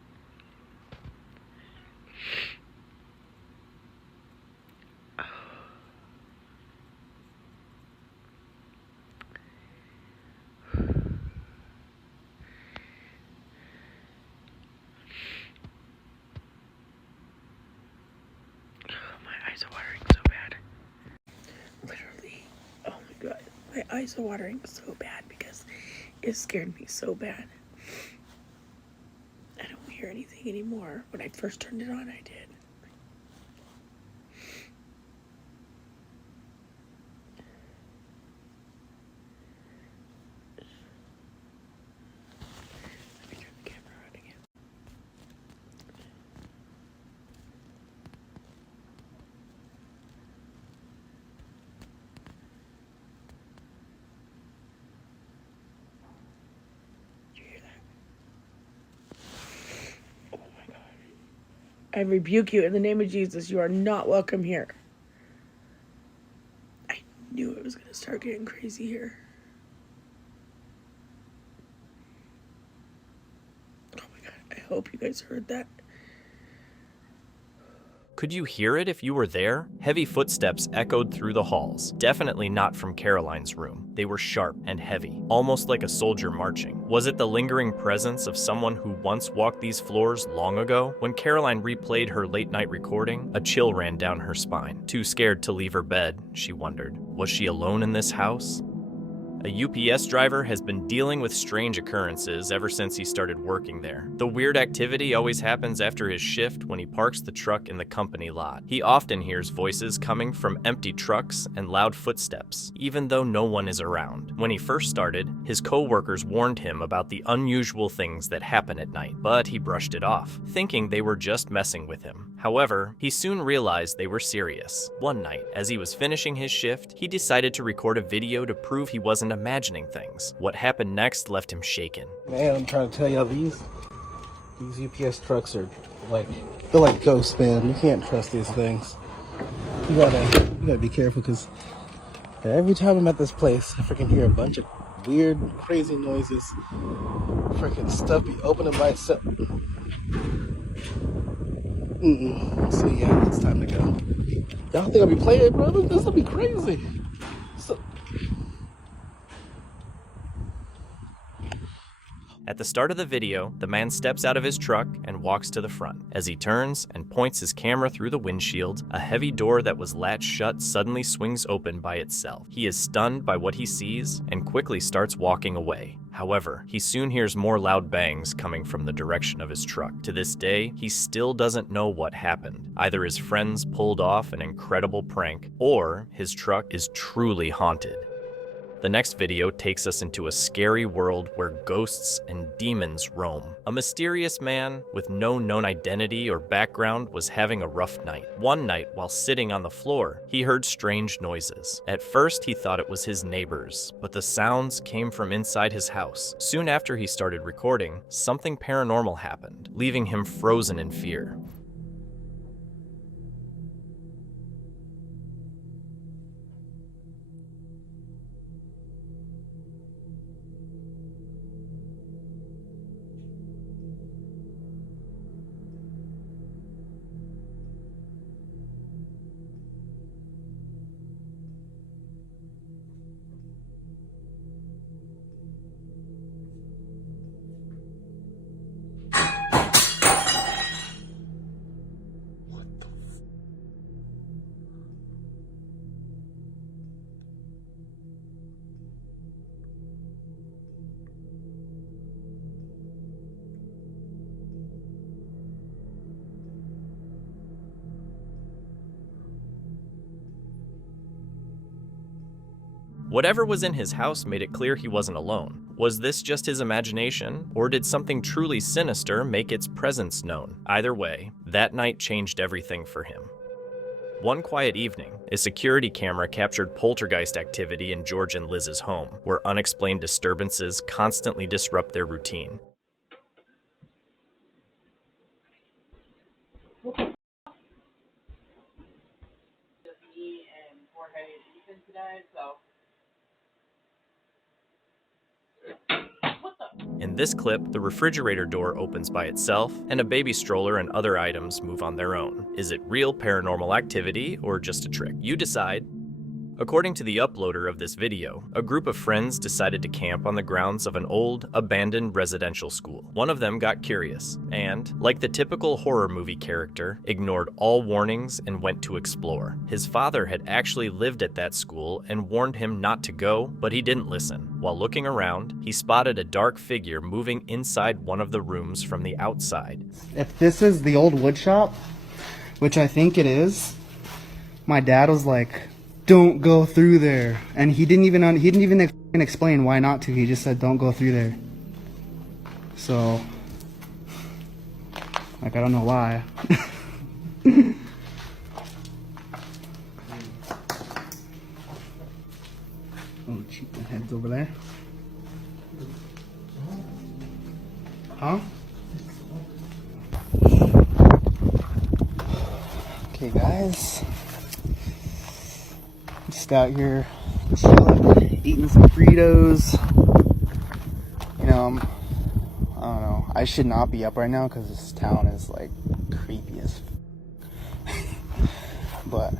My eyes are watering so bad because it scared me so bad. I don't hear anything anymore. When I first turned it on, I did. Let me turn the camera on again. I rebuke you in the name of Jesus. You are not welcome here. I knew it was going to start getting crazy here. Oh my God. I hope you guys heard that. Could you hear it if you were there? Heavy footsteps echoed through the halls, definitely not from Caroline's room. They were sharp and heavy, almost like a soldier marching. Was it the lingering presence of someone who once walked these floors long ago? When Caroline replayed her late-night recording, a chill ran down her spine. Too scared to leave her bed, she wondered. Was she alone in this house? A UPS driver has been dealing with strange occurrences ever since he started working there. The weird activity always happens after his shift when he parks the truck in the company lot. He often hears voices coming from empty trucks and loud footsteps, even though no one is around. When he first started, his co-workers warned him about the unusual things that happen at night, but he brushed it off, thinking they were just messing with him. However, he soon realized they were serious. One night, as he was finishing his shift, he decided to record a video to prove he wasn't imagining things. What happened next left him shaken. Man, I'm trying to tell y'all, these UPS trucks are they're like ghosts, man. You can't trust these things. You gotta be careful, because every time I'm at this place, I freaking hear a bunch of weird, crazy noises. Freaking stuff be opening by itself. So yeah, it's time to go. Y'all think I'll be playing, bro? This will be crazy. At At the start of the video, the man steps out of his truck and walks to the front. As he turns and points his camera through the windshield, a heavy door that was latched shut suddenly swings open by itself. He is stunned by what he sees and quickly starts walking away. However, he soon hears more loud bangs coming from the direction of his truck. To this day, he still doesn't know what happened. Either his friends pulled off an incredible prank, or his truck is truly haunted. The next video takes us into a scary world where ghosts and demons roam. A mysterious man with no known identity or background was having a rough night. One night, while sitting on the floor, he heard strange noises. At first, he thought it was his neighbors, but the sounds came from inside his house. Soon after he started recording, something paranormal happened, leaving him frozen in fear. Whatever was in his house made it clear he wasn't alone. Was this just his imagination, or did something truly sinister make its presence known? Either way, that night changed everything for him. One quiet evening, a security camera captured poltergeist activity in George and Liz's home, where unexplained disturbances constantly disrupt their routine. In this clip, the refrigerator door opens by itself, and a baby stroller and other items move on their own. Is it real paranormal activity or just a trick? You decide. According to the uploader of this video, a group of friends decided to camp on the grounds of an old, abandoned residential school. One of them got curious and, like the typical horror movie character, ignored all warnings and went to explore. His father had actually lived at that school and warned him not to go, but he didn't listen. While looking around, he spotted a dark figure moving inside one of the rooms from the outside. If this is the old wood shop, which I think it is, my dad was like, "Don't go through there," and he didn't even explain why not to. He just said, "Don't go through there." So, like, I don't know why. Oh, cheap, the head's over there. Huh? Okay, guys. Just out here chilling, eating some Fritos. You know, I don't know. I should not be up right now because this town is like creepy as but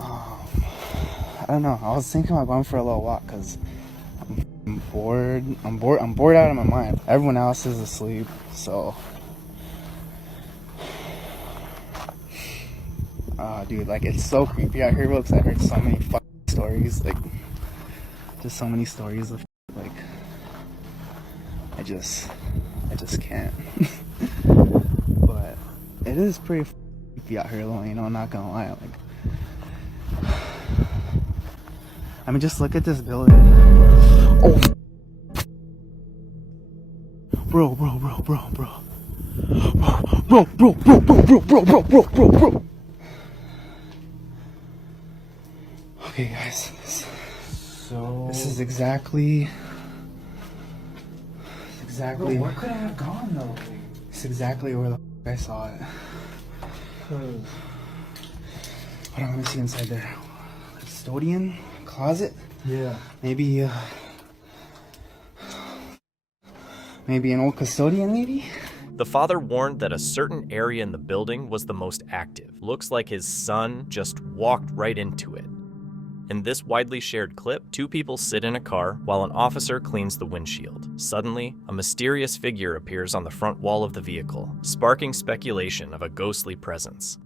I don't know. I was thinking about going for a little walk because I'm bored. I'm bored out of my mind. Everyone else is asleep, so. Dude, like, it's so creepy out here, because I heard so many fucking stories, like, just so many stories of, like, I just can't. But it is pretty creepy out here, though, you know, I'm not gonna lie, like, I mean, just look at this building. Oh, bro. Okay, guys, this is exactly. Bro, where could I have gone though? It's exactly where the I saw it. Hold on, let me see inside there. Custodian closet. Yeah. Maybe an old custodian, maybe. The father warned that a certain area in the building was the most active. Looks like his son just walked right into it. In this widely shared clip, two people sit in a car while an officer cleans the windshield. Suddenly, a mysterious figure appears on the front wall of the vehicle, sparking speculation of a ghostly presence.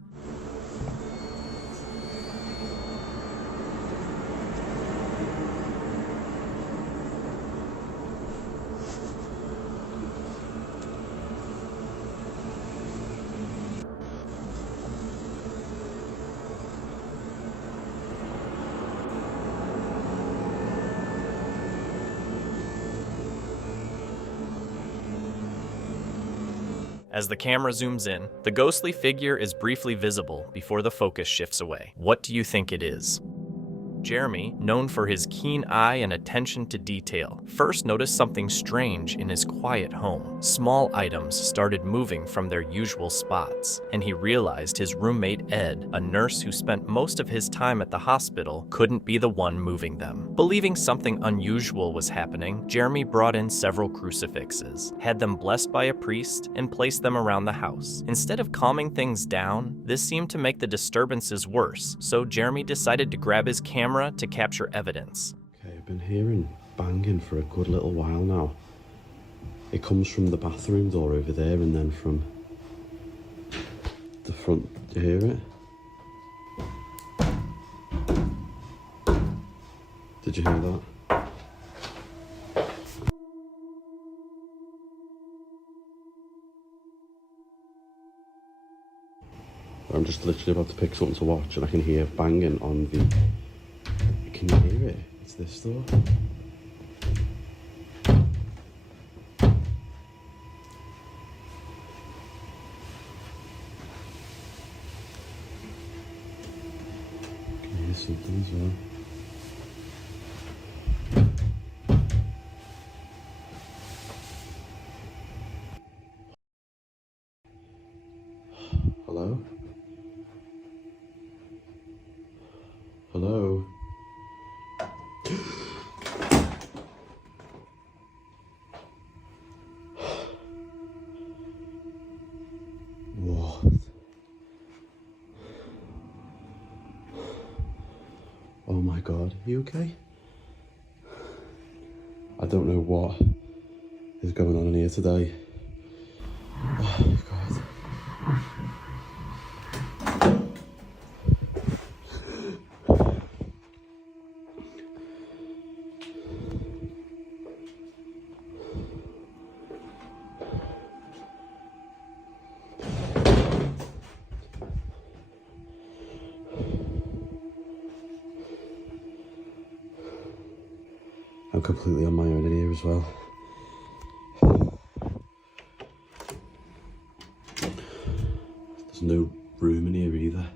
As the camera zooms in, the ghostly figure is briefly visible before the focus shifts away. What do you think it is? Jeremy, known for his keen eye and attention to detail, first noticed something strange in his quiet home. Small items started moving from their usual spots, and he realized his roommate Ed, a nurse who spent most of his time at the hospital, couldn't be the one moving them. Believing something unusual was happening, Jeremy brought in several crucifixes, had them blessed by a priest, and placed them around the house. Instead of calming things down, this seemed to make the disturbances worse, so Jeremy decided to grab his camera to capture evidence. Okay, I've been hearing banging for a good little while now. It comes from the bathroom door over there and then from the front. Do you hear it? Did you hear that? I'm just literally about to pick something to watch and I can hear banging on the... Can you hear it? It's this door. Can you hear something as well? Hello? Hello? What? Oh my God, are you okay? I don't know what is going on in here today. Oh God. I'm completely on my own in here as well. There's no room in here either.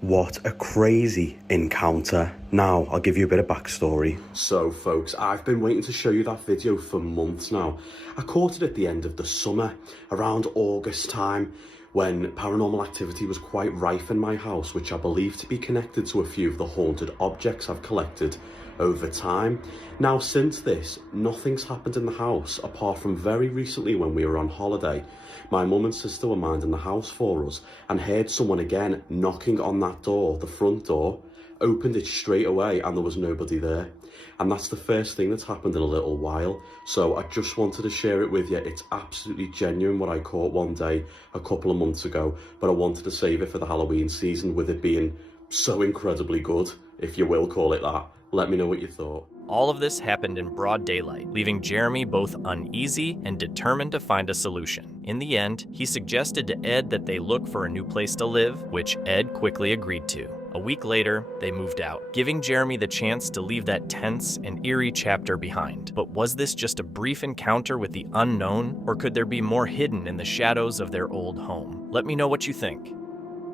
What a crazy encounter. Now, I'll give you a bit of backstory. So, folks, I've been waiting to show you that video for months now. I caught it at the end of the summer, around August time, when paranormal activity was quite rife in my house, which I believe to be connected to a few of the haunted objects I've collected over time. Now, since this, nothing's happened in the house, apart from very recently when we were on holiday. My mum and sister were minding the house for us and heard someone again knocking on that door, the front door, opened it straight away and there was nobody there. And that's the first thing that's happened in a little while. So I just wanted to share it with you. It's absolutely genuine what I caught one day a couple of months ago, but I wanted to save it for the Halloween season with it being so incredibly good, if you will call it that. Let me know what you thought. All of this happened in broad daylight, leaving Jeremy both uneasy and determined to find a solution. In the end, he suggested to Ed that they look for a new place to live, which Ed quickly agreed to. A week later, they moved out, giving Jeremy the chance to leave that tense and eerie chapter behind. But was this just a brief encounter with the unknown, or could there be more hidden in the shadows of their old home? Let me know what you think.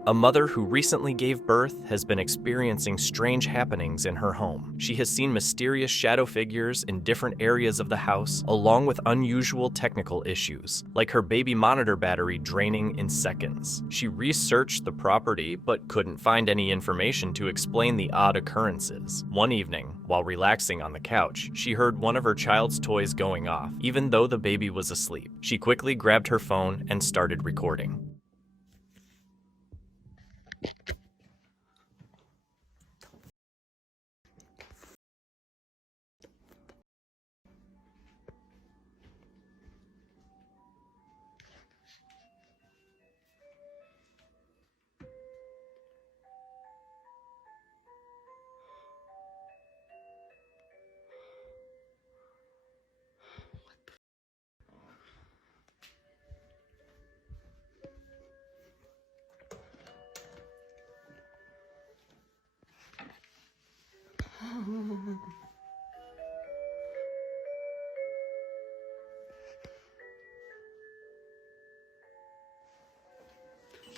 A mother who recently gave birth has been experiencing strange happenings in her home. She has seen mysterious shadow figures in different areas of the house, along with unusual technical issues, like her baby monitor battery draining in seconds. She researched the property, but couldn't find any information to explain the odd occurrences. One evening, while relaxing on the couch, she heard one of her child's toys going off, even though the baby was asleep. She quickly grabbed her phone and started recording.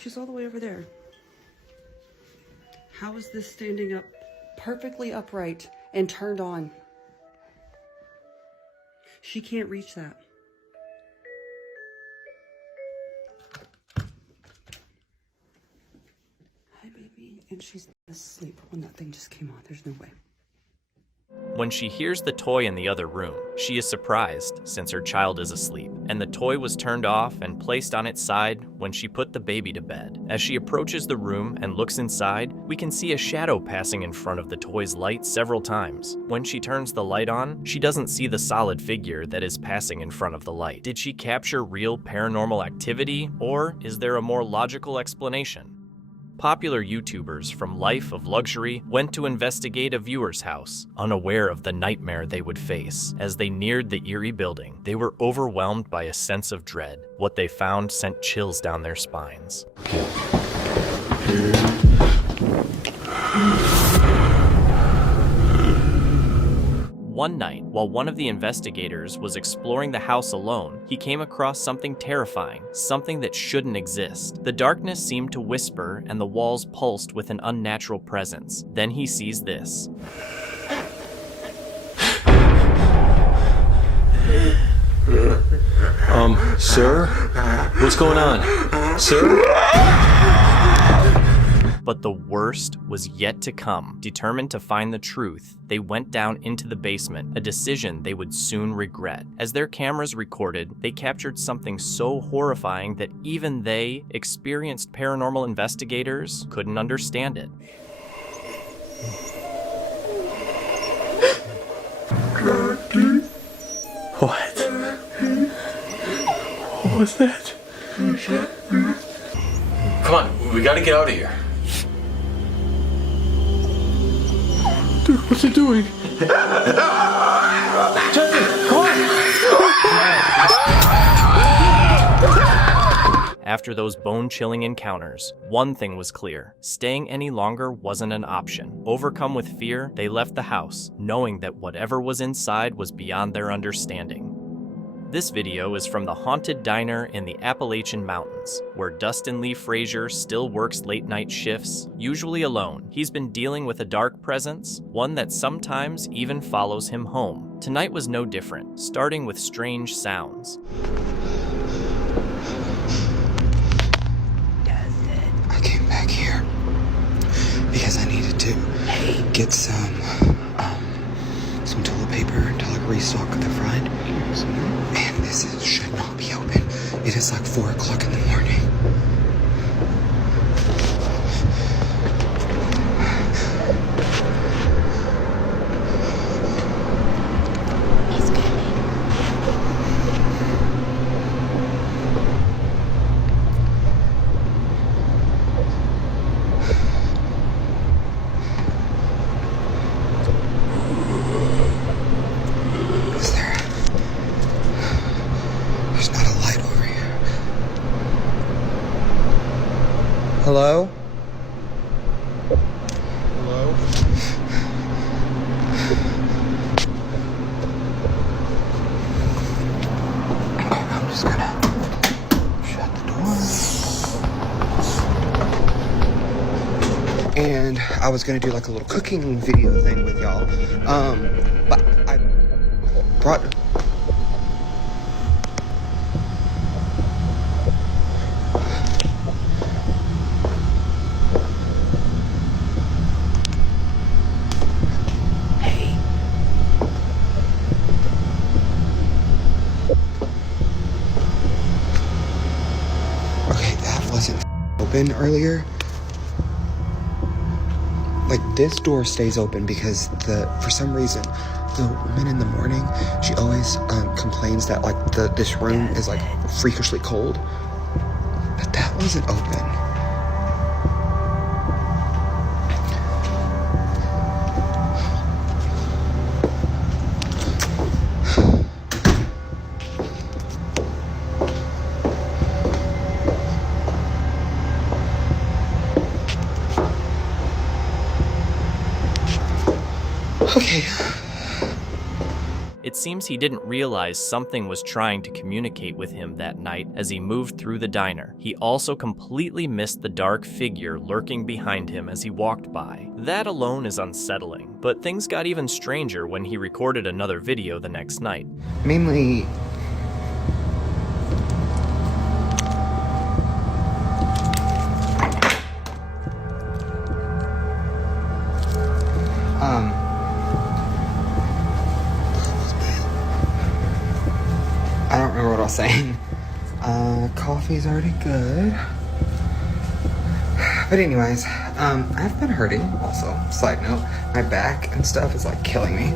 She's all the way over there. How is this standing up perfectly upright and turned on? She can't reach that. Hi, baby. And she's asleep when that thing just came on. There's no way. When she hears the toy in the other room, she is surprised since her child is asleep, and the toy was turned off and placed on its side when she put the baby to bed. As she approaches the room and looks inside, we can see a shadow passing in front of the toy's light several times. When she turns the light on, she doesn't see the solid figure that is passing in front of the light. Did she capture real paranormal activity, or is there a more logical explanation? Popular YouTubers from Life of Luxury went to investigate a viewer's house, unaware of the nightmare they would face. As they neared the eerie building, they were overwhelmed by a sense of dread. What they found sent chills down their spines. One night, while one of the investigators was exploring the house alone, he came across something terrifying, something that shouldn't exist. The darkness seemed to whisper and the walls pulsed with an unnatural presence. Then he sees this. Sir? What's going on? Sir? But the worst was yet to come. Determined to find the truth, they went down into the basement, a decision they would soon regret. As their cameras recorded, they captured something so horrifying that even they, experienced paranormal investigators, couldn't understand it. What? What was that? Come on, we gotta get out of here. Dude, what's it doing? Jesse, come on! After those bone-chilling encounters, one thing was clear. Staying any longer wasn't an option. Overcome with fear, they left the house, knowing that whatever was inside was beyond their understanding. This video is from the Haunted Diner in the Appalachian Mountains, where Dustin Lee Frazier still works late-night shifts, usually alone. He's been dealing with a dark presence, one that sometimes even follows him home. Tonight was no different, starting with strange sounds. I came back here because I needed to get some toilet paper until I restock the fried. And this should not be open. It is like 4 o'clock in the morning. He's coming. Is there? There's not a light over here. Hello? Hello? I'm just gonna shut the door. And I was gonna do like a little cooking video thing with y'all. But I brought wasn't open earlier. Like, this door stays open because for some reason, the woman in the morning, she always complains that like this room is like freakishly cold, but that wasn't open. Okay. It seems he didn't realize something was trying to communicate with him that night as he moved through the diner. He also completely missed the dark figure lurking behind him as he walked by. That alone is unsettling, but things got even stranger when he recorded another video the next night. Mainly, I don't remember what I was saying. Coffee's already good. But anyways, I've been hurting also. Side note, my back and stuff is like killing me.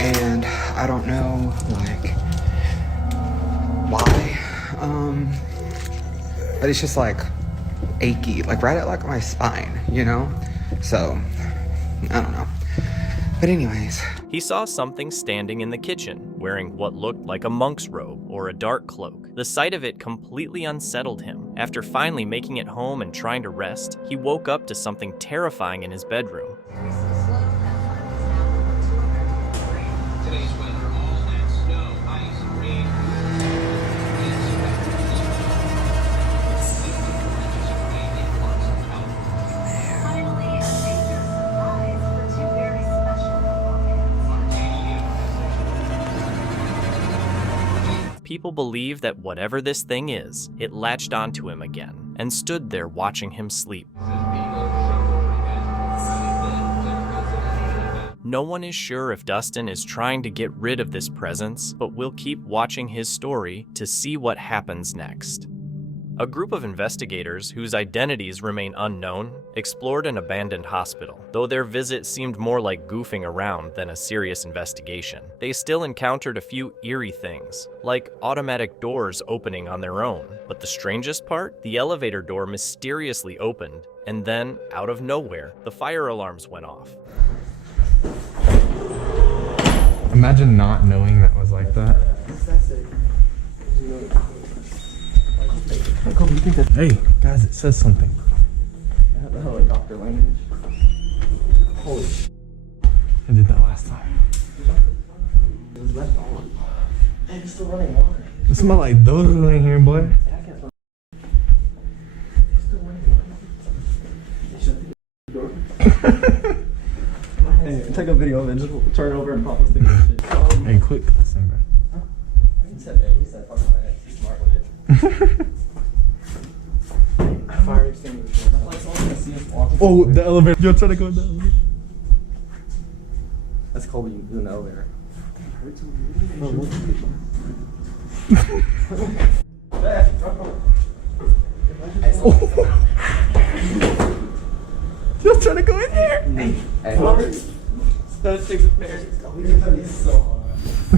And I don't know like why. But it's just like achy, like right at like my spine, you know? So, I don't know. But anyways. He saw something standing in the kitchen, wearing what looked like a monk's robe or a dark cloak. The sight of it completely unsettled him. After finally making it home and trying to rest, he woke up to something terrifying in his bedroom. Today's weather, all that snow, ice, rain. People believe that whatever this thing is, it latched onto him again and stood there watching him sleep. No one is sure if Dustin is trying to get rid of this presence, but we'll keep watching his story to see what happens next. A group of investigators, whose identities remain unknown, explored an abandoned hospital. Though their visit seemed more like goofing around than a serious investigation, they still encountered a few eerie things, like automatic doors opening on their own. But the strangest part? The elevator door mysteriously opened, and then, out of nowhere, the fire alarms went off. Imagine not knowing that was like that. Hey, guys, it says something. The helicopter language. Holy shit. I did that last time. It was left on. Hey, it's still running water. It smells like dodo in here, boy. Hey, take a video of it, just turn it over and pop this thing and shit. Hey, quick, this thing, bro. He said, fuck my head. He's smart with it. Fire extinguisher. That's why someone's gonna see us walking. Oh, the elevator. Yo, try to go in the elevator. That's called being in the elevator. Yo, trying to go in there. Hey, those things are fair. He's so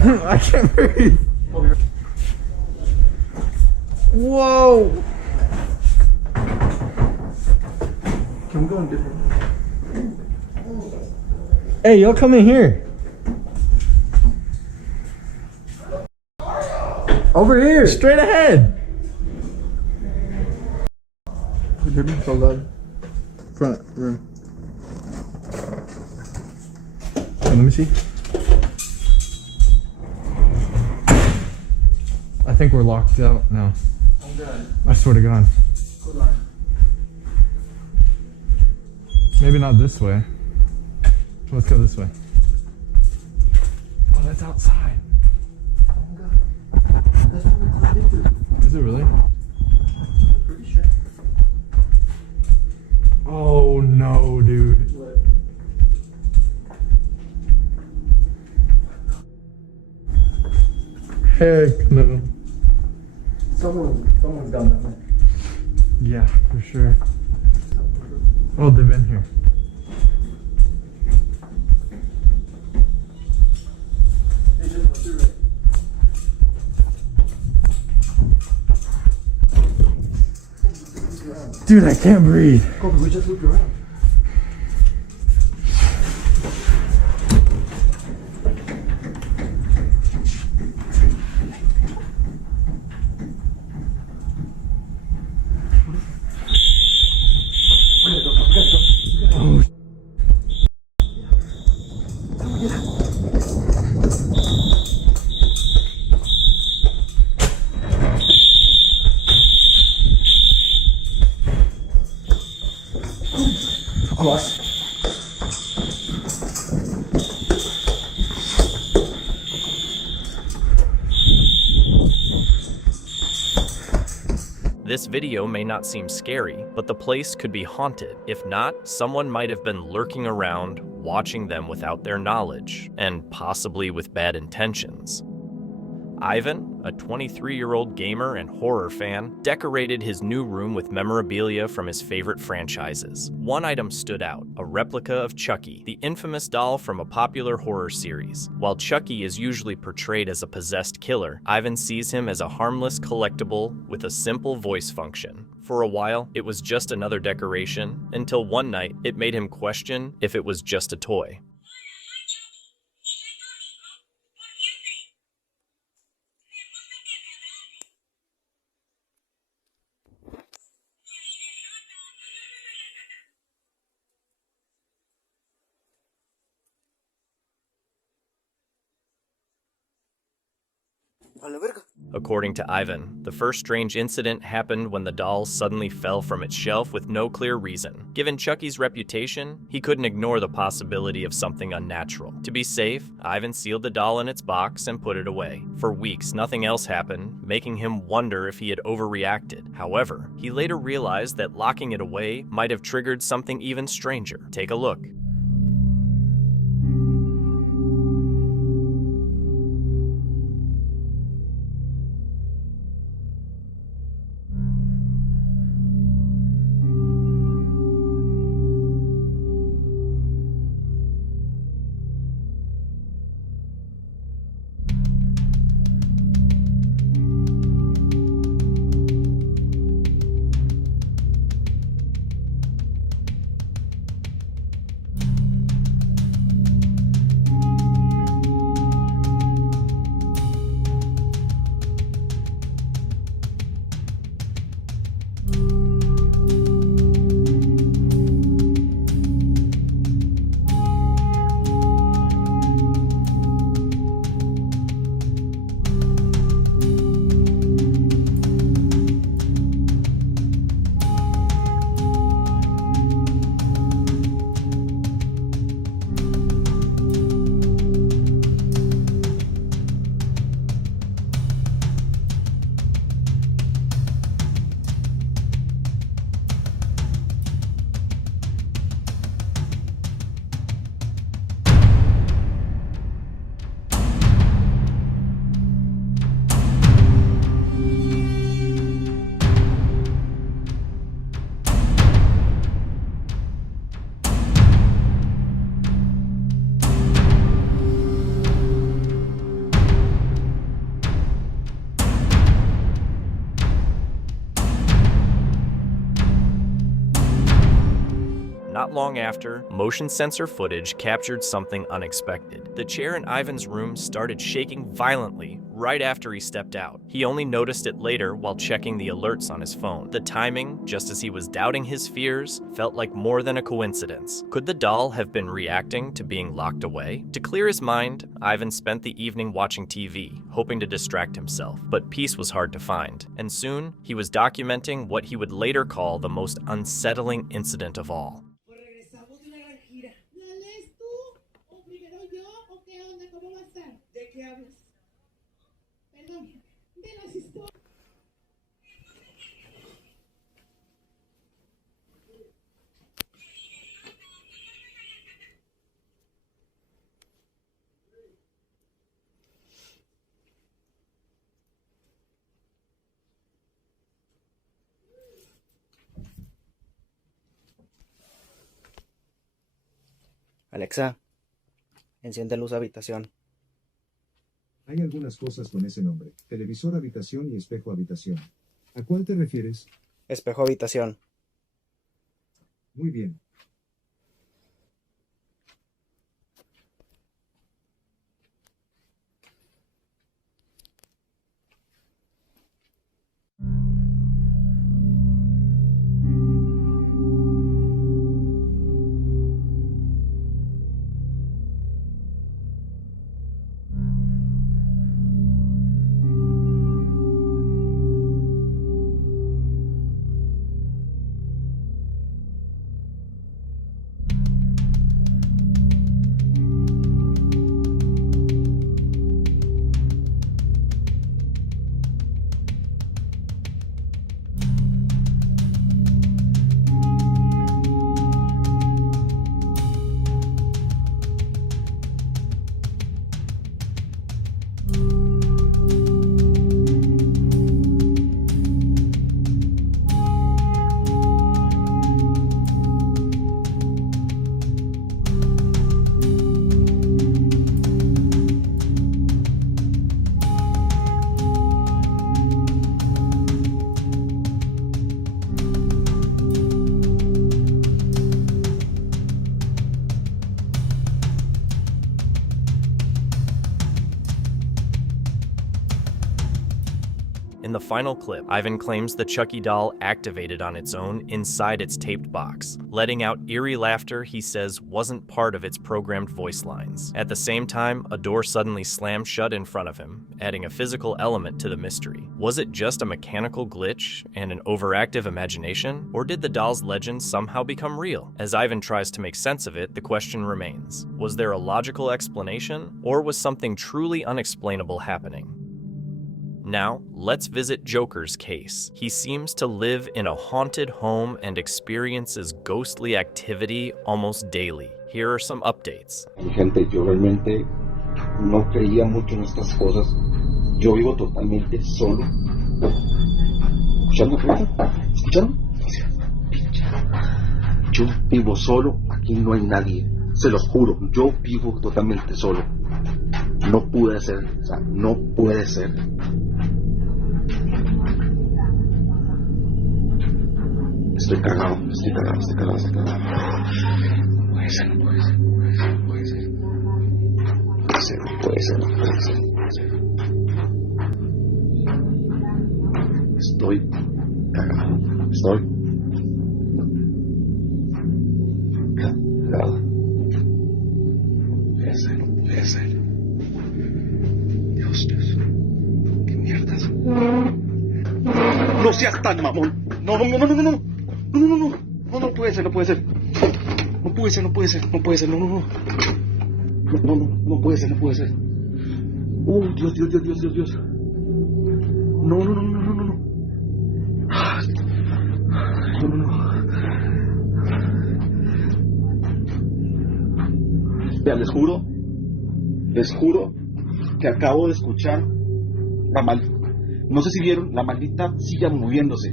hard. I can't breathe. Whoa. Can we go in different? Hey, y'all come in here. Over here. Straight ahead. So loud. Front room. Let me see. I think we're locked out now. I'm good. I swear to God. Hold on. Maybe not this way. Let's go this way. Oh, that's outside. Oh my God. That's what we climbed into. Is it really? I'm pretty sure. Oh no, dude. What? Heck no. Someone's done that, man. Yeah, for sure. Oh, they've been here. They just went through it. Dude, I can't breathe. Kobe, we just looked around. Oh. Vamos. This video may not seem scary, but the place could be haunted. If not, someone might have been lurking around, watching them without their knowledge, and possibly with bad intentions. Ivan, a 23-year-old gamer and horror fan, decorated his new room with memorabilia from his favorite franchises. One item stood out, a replica of Chucky, the infamous doll from a popular horror series. While Chucky is usually portrayed as a possessed killer, Ivan sees him as a harmless collectible with a simple voice function. For a while, it was just another decoration, until one night, it made him question if it was just a toy. According to Ivan, the first strange incident happened when the doll suddenly fell from its shelf with no clear reason. Given Chucky's reputation, he couldn't ignore the possibility of something unnatural. To be safe, Ivan sealed the doll in its box and put it away. For weeks, nothing else happened, making him wonder if he had overreacted. However, he later realized that locking it away might have triggered something even stranger. Take a look. Not long after, motion sensor footage captured something unexpected. The chair in Ivan's room started shaking violently right after he stepped out. He only noticed it later while checking the alerts on his phone. The timing, just as he was doubting his fears, felt like more than a coincidence. Could the doll have been reacting to being locked away? To clear his mind, Ivan spent the evening watching TV, hoping to distract himself. But peace was hard to find, and soon he was documenting what he would later call the most unsettling incident of all. Alexa, enciende luz habitación. Hay algunas cosas con ese nombre. Televisor habitación y espejo habitación. ¿A cuál te refieres? Espejo habitación. Muy bien. In the final clip, Ivan claims the Chucky doll activated on its own inside its taped box, letting out eerie laughter he says wasn't part of its programmed voice lines. At the same time, a door suddenly slams shut in front of him, adding a physical element to the mystery. Was it just a mechanical glitch and an overactive imagination, or did the doll's legend somehow become real? As Ivan tries to make sense of it, the question remains: was there a logical explanation, or was something truly unexplainable happening? Now, let's visit Joker's case. He seems to live in a haunted home and experiences ghostly activity almost daily. Here are some updates. Gente, yo realmente no creía mucho en estas cosas. Yo vivo totalmente solo. ¿Escucharon la puerta? ¿Escucharon? Yo vivo solo, aquí no hay nadie. Se los juro, yo vivo totalmente solo. No puede ser, o sea, no puede ser. Estoy cagado. No puede ser. Estoy cagado. No puede ser. Dios. ¿Qué mierdas? No seas tan mamón. No puede ser. No puede ser. No puede ser. Dios. No. Vean, les juro que acabo de escuchar no sé si vieron, la maldita silla moviéndose.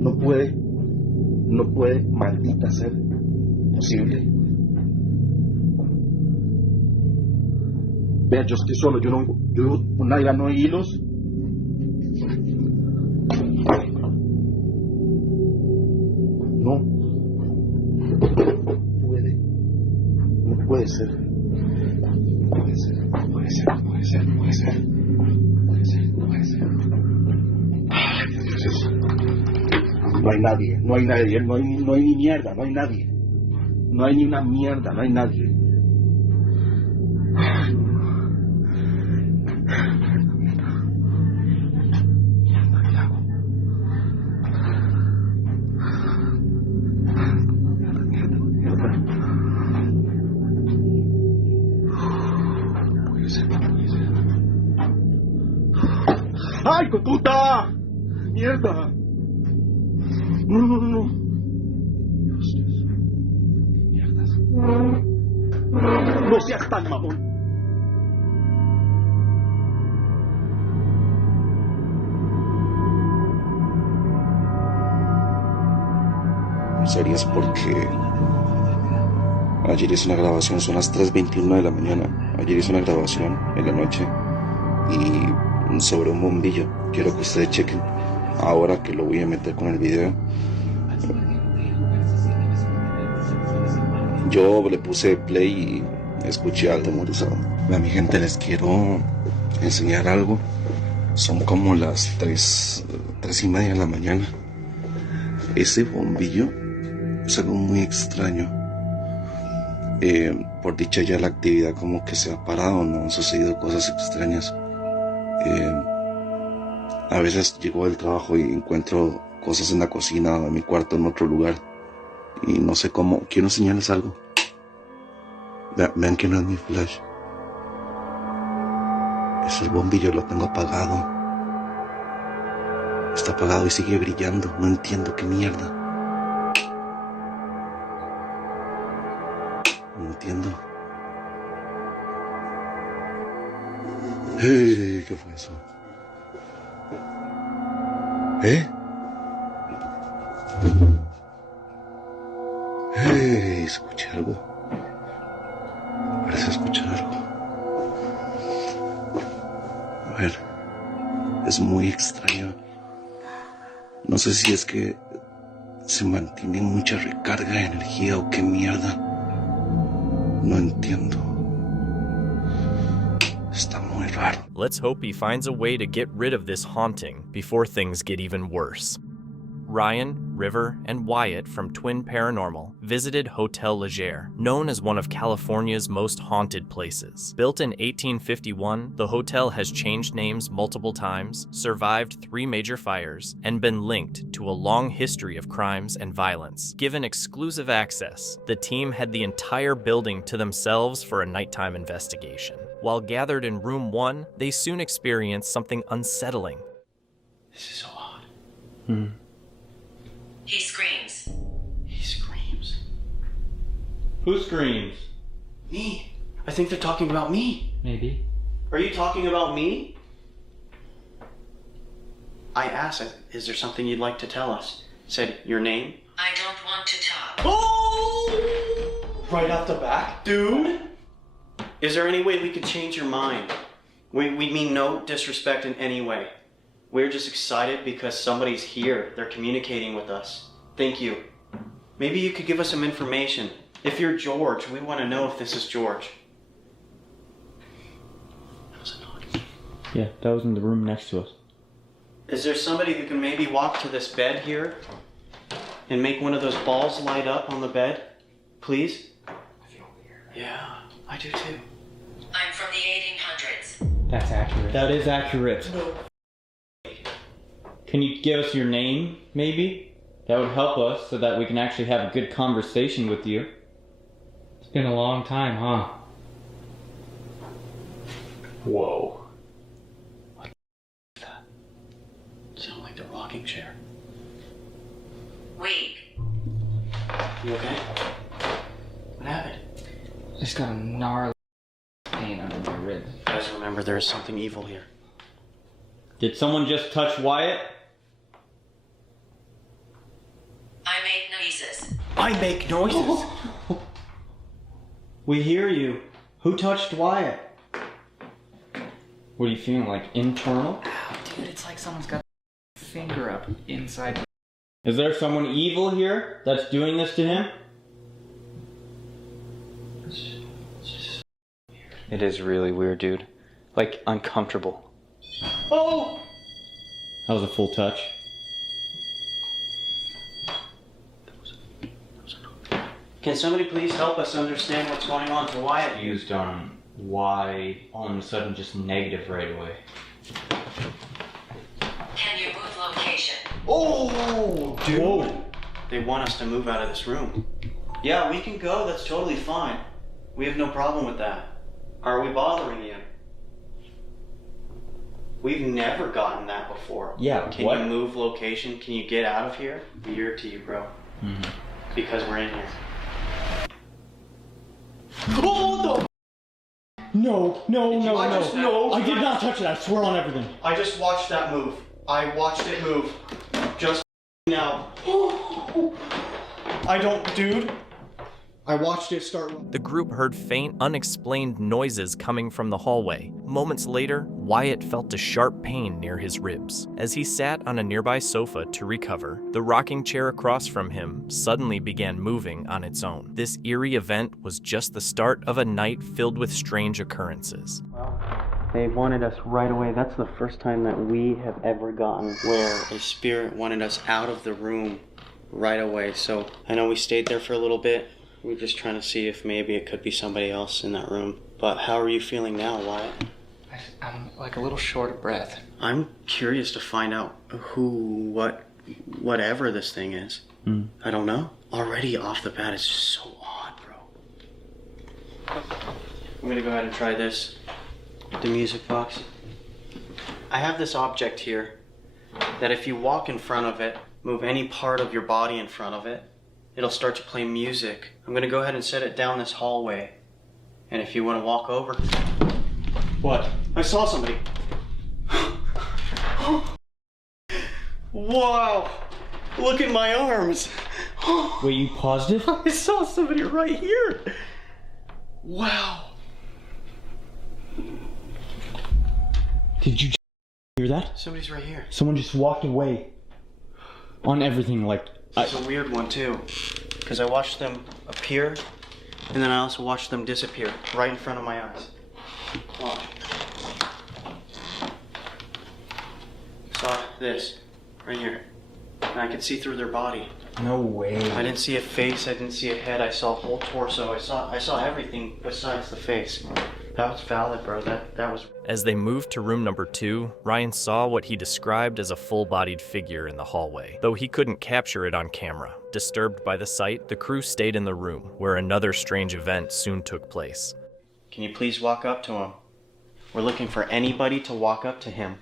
No puede, maldita ser posible. Vean, yo estoy solo, yo vivo con nadie, no hay hilos. No puede ser. Ay, Dios. No hay nadie, no hay ni mierda, no hay nadie. No hay ni una mierda, no hay nadie. ¡Ay, puta! ¡Mierda! No. Dios. ¿Qué mierdas? No seas tan mamón. Serías porque ayer hice una grabación, son las 3:21 de la mañana. Ayer hice una grabación en la noche y sobre un bombillo. Quiero que ustedes chequen ahora que lo voy a meter con el video. Yo le puse play y escuché al atemorizado. A mi gente les quiero enseñar algo. Son como las 3:30 de la mañana. Ese bombillo es algo muy extraño. Por dicha ya la actividad como que se ha parado, no han sucedido cosas extrañas. A veces llego del trabajo y encuentro cosas en la cocina o en mi cuarto en otro lugar y no sé cómo. Quiero enseñarles algo. Vean que no es mi flash. Es el bombillo, lo tengo apagado. Está apagado y sigue brillando. No entiendo qué mierda. No entiendo. ¿Qué fue eso? Escuché algo. Parece escuchar algo. A ver, es muy extraño. No sé si es que se mantiene mucha recarga de energía o qué mierda. No entiendo. Está muerto. raro. Let's hope he finds a way to get rid of this haunting before things get even worse. Ryan, River, and Wyatt from Twin Paranormal visited Hotel Leger, known as one of California's most haunted places. Built in 1851, the hotel has changed names multiple times, survived 3 major fires, and been linked to a long history of crimes and violence. Given exclusive access, the team had the entire building to themselves for a nighttime investigation. While gathered in room 1, they soon experienced something unsettling. This is so odd. He screams. He screams. Who screams? Me. I think they're talking about me. Maybe. Are you talking about me? I asked, is there something you'd like to tell us? Said, your name? I don't want to talk. Oh! Right off the back? Dude? Is there any way we could change your mind? We mean no disrespect in any way. We're just excited because somebody's here. They're communicating with us. Thank you. Maybe you could give us some information. If you're George, we want to know if this is George. That was a knock. Yeah, that was in the room next to us. Is there somebody who can maybe walk to this bed here and make one of those balls light up on the bed? Please? I feel weird. Yeah, I do too. I'm from the 1800s. That's accurate. That is accurate. No. Can you give us your name, maybe? That would help us so that we can actually have a good conversation with you. It's been a long time, huh? Whoa. What is that? Sound like the rocking chair. Weak. You okay? What happened? Just got a gnarly pain under my ribs. Guys, remember there is something evil here. Did someone just touch Wyatt? I make noises. I make noises. We hear you. Who touched Wyatt? What are you feeling, like internal? Ow, dude, it's like someone's got a finger up inside. Is there someone evil here that's doing this to him? It is really weird, dude. Like, uncomfortable. Oh! That was a full touch. Can somebody please help us understand what's going on to Wyatt? Used on why all of a sudden just negative right away. Can you move location? Oh, dude. Whoa. They want us to move out of this room. Yeah, we can go. That's totally fine. We have no problem with that. Are we bothering you? We've never gotten that before. Yeah, Can what? you move location? Can you get out of here? Weird to you, bro. Mm-hmm. Because we're in here. Oh, the... No. No. I did not touch it. I swear on everything. I just watched that move. I watched it move. Just now. I don't, dude. I watched it start. The group heard faint, unexplained noises coming from the hallway. Moments later, Wyatt felt a sharp pain near his ribs. As he sat on a nearby sofa to recover, the rocking chair across from him suddenly began moving on its own. This eerie event was just the start of a night filled with strange occurrences. Well, they wanted us right away. That's the first time that we have ever gotten where a spirit wanted us out of the room right away. So I know we stayed there for a little bit. We're just trying to see if maybe it could be somebody else in that room. But how are you feeling now, Wyatt? I'm like a little short of breath. I'm curious to find out whatever this thing is. I don't know. Already off the bat, it's just so odd, bro. I'm gonna go ahead and try this. The music box. I have this object here that if you walk in front of it, move any part of your body in front of it, it'll start to play music. I'm gonna go ahead and set it down this hallway. And if you wanna walk over... What? I saw somebody. Wow! Look at my arms! Wait, you paused it? I saw somebody right here! Wow! Did you hear that? Somebody's right here. Someone just walked away. On everything, like... It's a weird one too, because I watched them appear, and then I also watched them disappear right in front of my eyes. Watch. saw this right here. And I could see through their body. No way. I didn't see a face, I didn't see a head, I saw a whole torso. I saw everything besides the face. That was valid, bro. That was... As they moved to room number 2, Ryan saw what he described as a full-bodied figure in the hallway, though he couldn't capture it on camera. Disturbed by the sight, the crew stayed in the room, where another strange event soon took place. Can you please walk up to him? We're looking for anybody to walk up to him.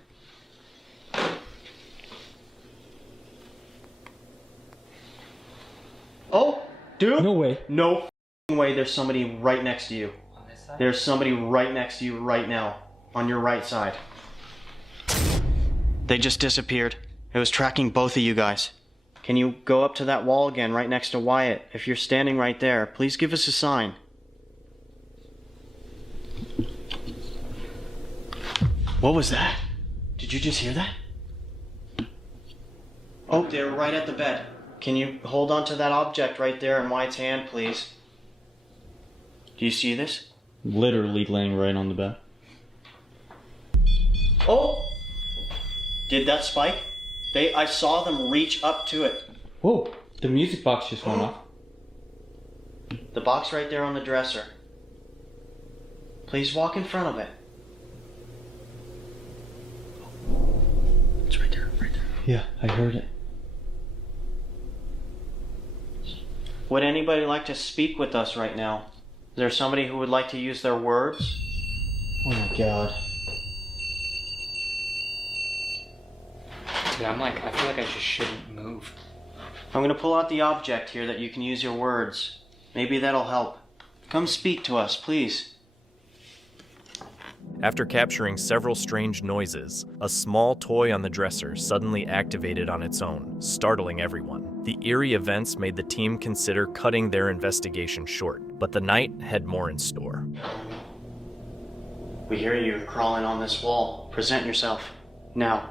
Oh, dude. No way. No way there's somebody right next to you. On this side? There's somebody right next to you right now. On your right side. They just disappeared. It was tracking both of you guys. Can you go up to that wall again right next to Wyatt? If you're standing right there, please give us a sign. What was that? Did you just hear that? Oh, they're right at the bed. Can you hold on to that object right there in Wyatt's hand, please? Do you see this? Literally laying right on the bed. Oh! Did that spike? I saw them reach up to it. Whoa, the music box just went off. The box right there on the dresser. Please walk in front of it. It's right there, right there. Yeah, I heard it. Would anybody like to speak with us right now? Is there somebody who would like to use their words? Oh my god. Dude, I feel like I just shouldn't move. I'm gonna pull out the object here that you can use your words. Maybe that'll help. Come speak to us, please. After capturing several strange noises, a small toy on the dresser suddenly activated on its own, startling everyone. The eerie events made the team consider cutting their investigation short, but the night had more in store. We hear you crawling on this wall. Present yourself. Now.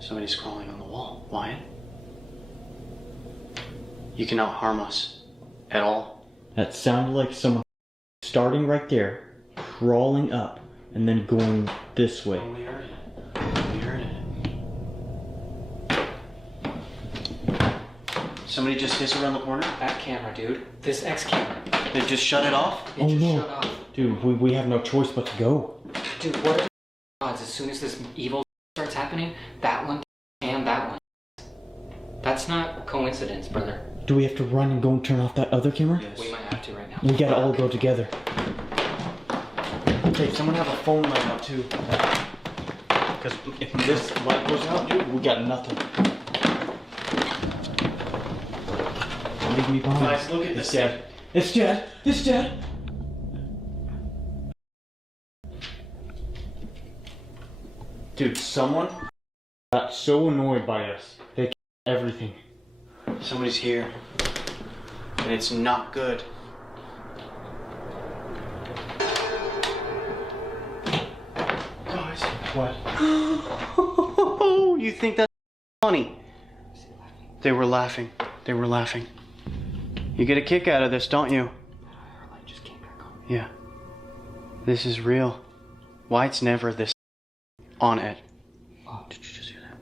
Somebody's crawling on the wall. Wyatt? You cannot harm us. At all. That sounded like someone starting right there, crawling up, and then going this way. We heard it. We heard it. Somebody just hissed around the corner? That camera, dude. This X camera. They just shut it off? Oh no. Dude, we have no choice but to go. Dude, what are the odds as soon as this evil starts happening, that one and that one? That's not coincidence, brother. Do we have to run and go and turn off that other camera? Yes. We might have to right now. We gotta all go together. Okay, someone have a phone light out too. Because if this light goes out, dude, we got nothing. Don't leave me behind. Guys, look at this. Dead. It's dead. It's dead. Dude, someone got so annoyed by us. They killed everything. Somebody's here. And it's not good. Guys. What? You think that's funny? They were laughing. They were laughing. You get a kick out of this, don't you? Yeah. This is real. Wyatt's never this on it. Oh, did you just hear that?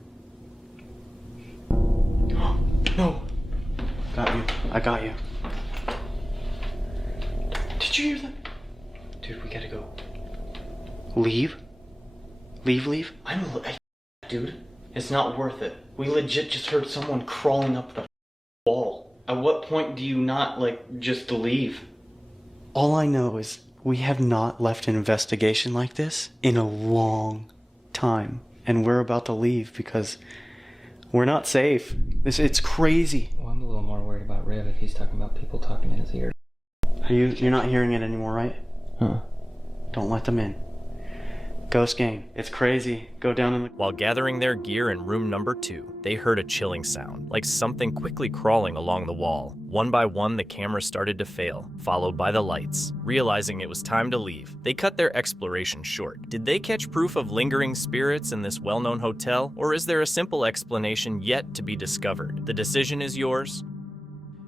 No. Got you. I got you. Did you hear that? Dude, we gotta go. Leave? Leave? Dude, it's not worth it. We legit just heard someone crawling up the wall. At what point do you not, just leave? All I know is we have not left an investigation like this in a long time. And we're about to leave because we're not safe. It's crazy. Well, I'm a little more worried about Riv if he's talking about people talking in his ear. You're not hearing it anymore, right? Huh. Don't let them in. Ghost game. It's crazy. Go down in the... While gathering their gear in room number 2, they heard a chilling sound, like something quickly crawling along the wall. One by one, the camera started to fail, followed by the lights. Realizing it was time to leave, they cut their exploration short. Did they catch proof of lingering spirits in this well-known hotel, or is there a simple explanation yet to be discovered? The decision is yours.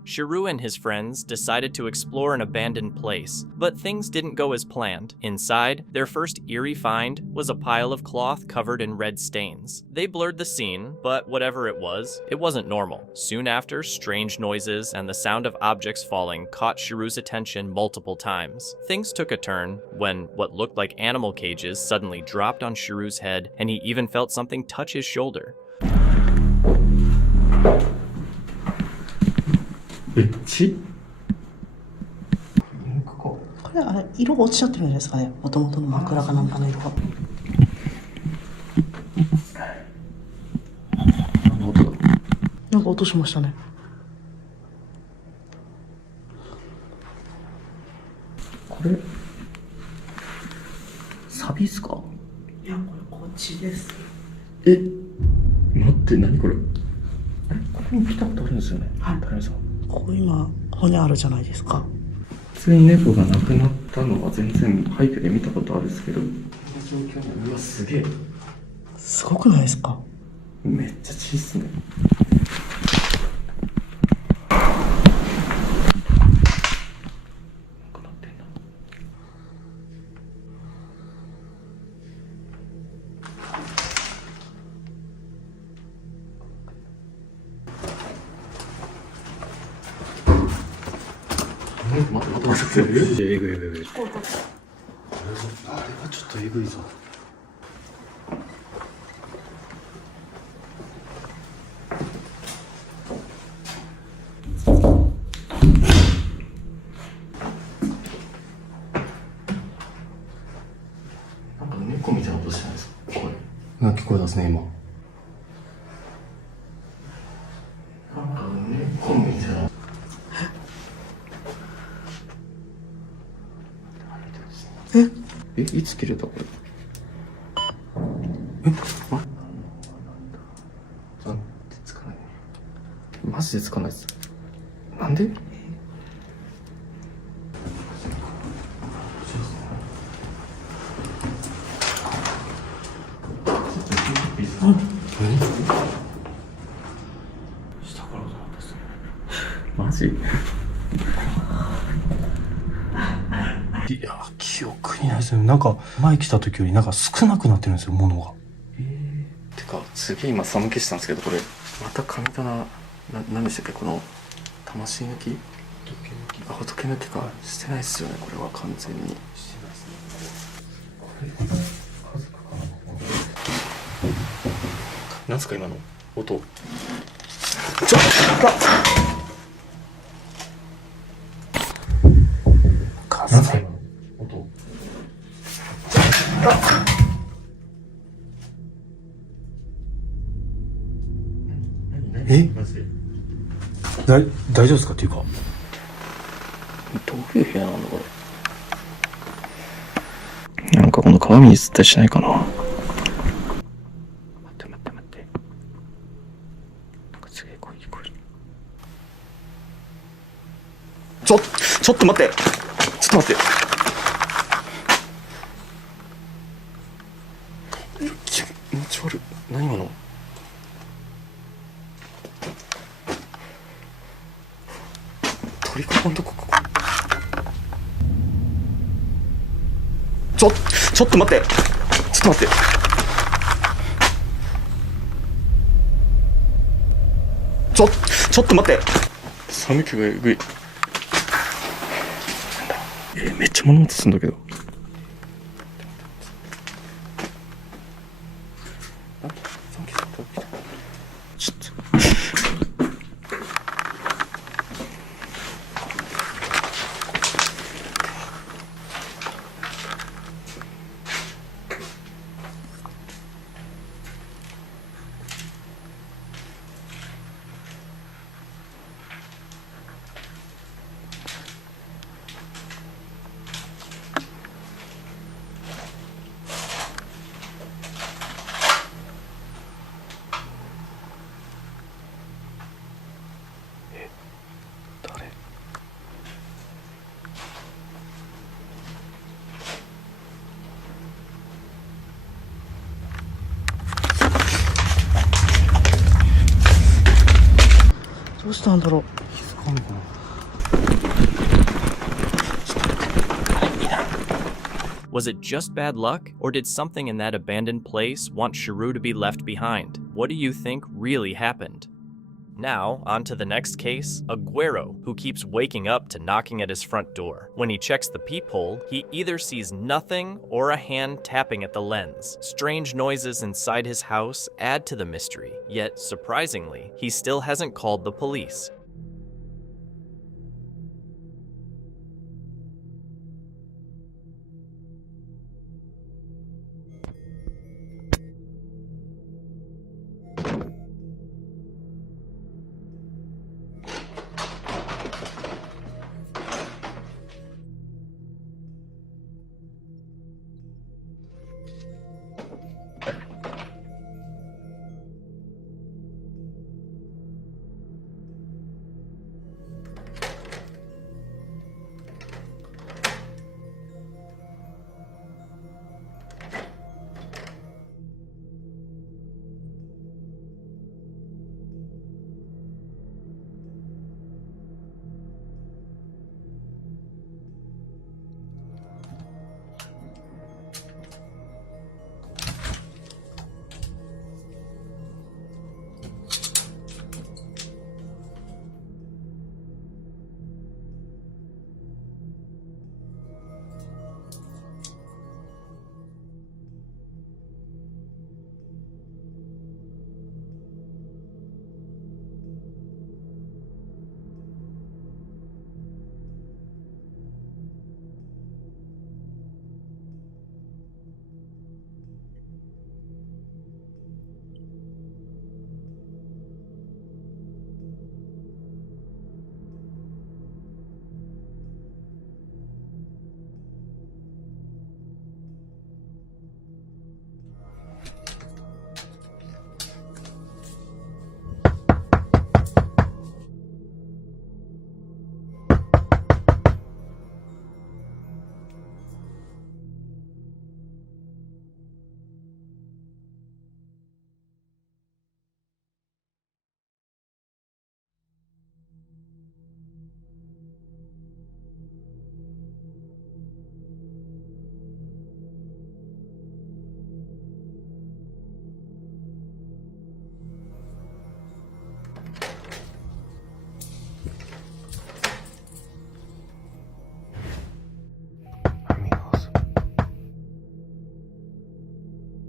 Shiru and his friends decided to explore an abandoned place, but things didn't go as planned. Inside, their first eerie find was a pile of cloth covered in red stains. They blurred the scene, but whatever it wasn't normal. Soon after, strange noises and the sound of objects falling caught Shiru's attention multiple times. Things took a turn when what looked like animal cages suddenly dropped on Shiru's head, and he even felt something touch his shoulder. これあれ色が落ちちゃってるんじゃないですかね。もともとの枕かなんかの色が。なんか音しましたね。これサビっすか？いやこれこっちです。え、待って何これ？ここに来たことあるんですよね。はい。谷さん。ここ今骨あるじゃないですか。普通に猫が亡くなったのは全然廃墟で見たことあるんですけど、この状況にうわすげえ。すごくないですか？めっちゃ小さいっすね。待って。えぐい。あれはちょっとえぐいぞ。なんか猫みたいな音してないですか？声。なんか聞こえますね今。なんか猫みたいな。え、いつ切れたこれ？え、なんでつかない？マジでつかないっす。なんで？下から音なんです。マジ？いや、記憶にないですね。なんか前来た時よりなんか少なくなってるんですよ、物が。てか、すげえ今寒気したんですけど、これまた神棚なんでしたっけ、この魂抜き？仏抜きかしてないっすよね、これは完全に。してないですね。これ家族かな。なんすか今の音。ちょっと。なんすか今の音。え？大丈夫ですかっていうか。どういう部屋なんだこれ。なんかこの鏡に映ったりしないかな。待って。なんかすげえ声聞こえる。ちょっと待って。ちょっと待って。気持ち悪い。何今の。取り囲んどここ。ちょっと待って。ちょっと待って。寒気がえぐい。めっちゃ物音するんだけど。ちょっと。どうしたんだろう。Was it just bad luck, or did something in that abandoned place want Sharu to be left behind? What do you think really happened? Now, on to the next case, a güero who keeps waking up to knocking at his front door. When he checks the peephole, he either sees nothing or a hand tapping at the lens. Strange noises inside his house add to the mystery, yet surprisingly, he still hasn't called the police.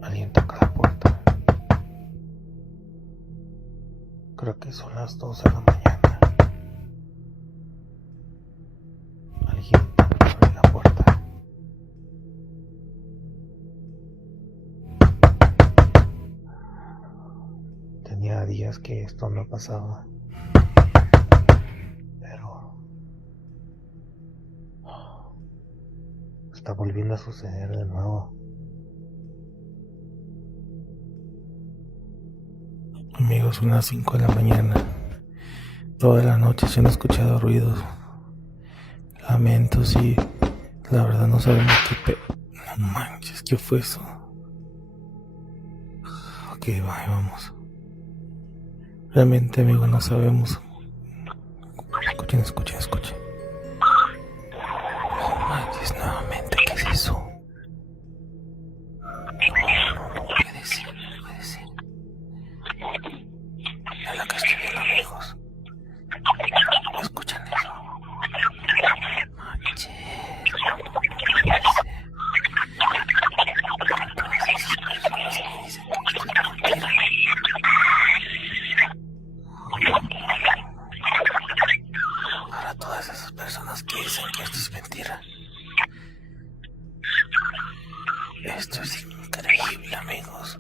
Alguien toca la puerta. Creo que son las 2 de la mañana. Alguien abre la puerta. Tenía días que esto no pasaba. Pero está volviendo a suceder de nuevo. Amigos, son las 5 de la mañana. Toda la noche se han escuchado ruidos, lamentos y la verdad no sabemos qué No manches, ¿qué fue eso? Ok, vamos. Realmente, amigos, no sabemos. Escuchen. No manches, nuevamente, ¿qué es eso? No puede ser. Es lo que estoy viendo, amigos. ¿Escuchan eso? Manches, no puede ser. Todas esas personas que dicen que esto es mentira. Para todas esas personas que dicen que esto es mentira. Esto es increíble, amigos.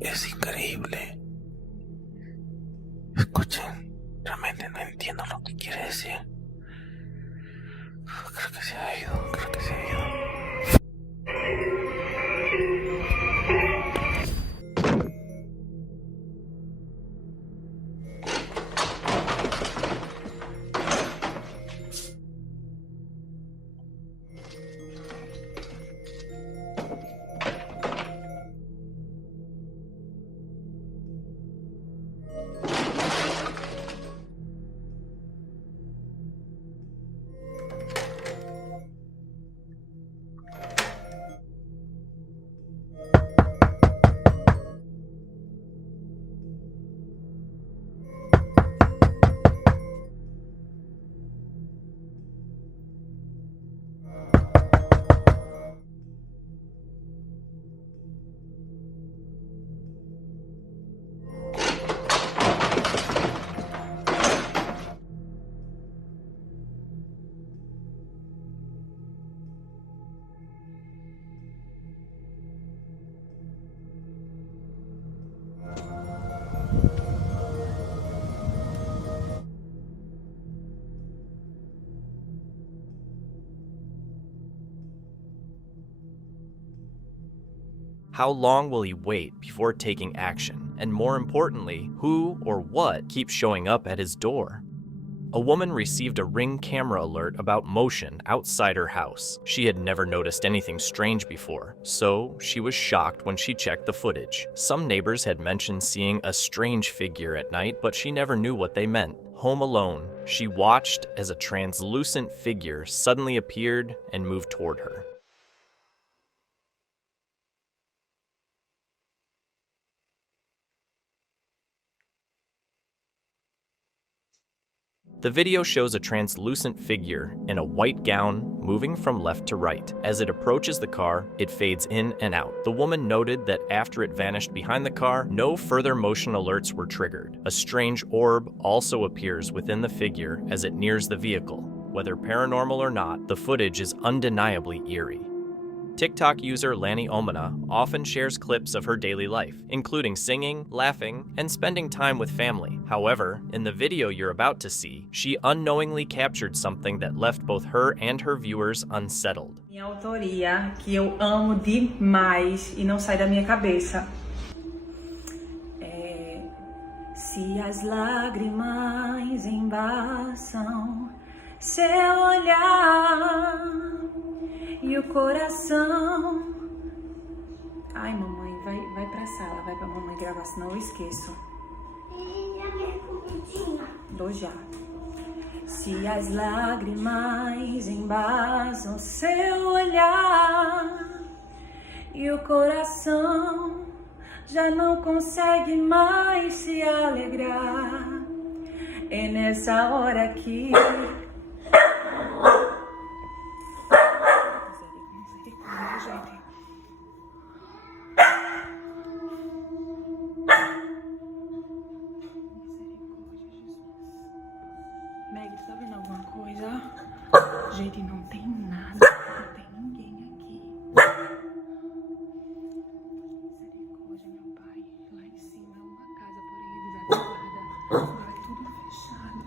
Es increíble. Escuchen, realmente no entiendo lo que quiere decir. Creo que se ha ido. How long will he wait before taking action? And more importantly, who or what keeps showing up at his door? A woman received a Ring camera alert about motion outside her house. She had never noticed anything strange before, so she was shocked when she checked the footage. Some neighbors had mentioned seeing a strange figure at night, but she never knew what they meant. Home alone, she watched as a translucent figure suddenly appeared and moved toward her. The video shows a translucent figure in a white gown moving from left to right. As it approaches the car, it fades in and out. The woman noted that after it vanished behind the car, no further motion alerts were triggered. A strange orb also appears within the figure as it nears the vehicle. Whether paranormal or not, the footage is undeniably eerie. TikTok user Lanny Omana often shares clips of her daily life, including singing, laughing, and spending time with family. However, in the video you're about to see, she unknowingly captured something that left both her and her viewers unsettled. Minha autoria, que eu amo demais e não sai da minha cabeça. Se as lágrimas embaçam seu olhar e o coração. Ai, mamãe, vai pra sala, vai pra mamãe gravar, senão eu esqueço. Dou já. Se as lágrimas embasam seu olhar e o coração já não consegue mais se alegrar, é nessa hora que Meg, tu tá vendo alguma coisa? Gente, não tem nada, não tem ninguém aqui. Misericórdia, meu pai. Lá em cima, uma casa, porém desativada. Vai tudo fechado.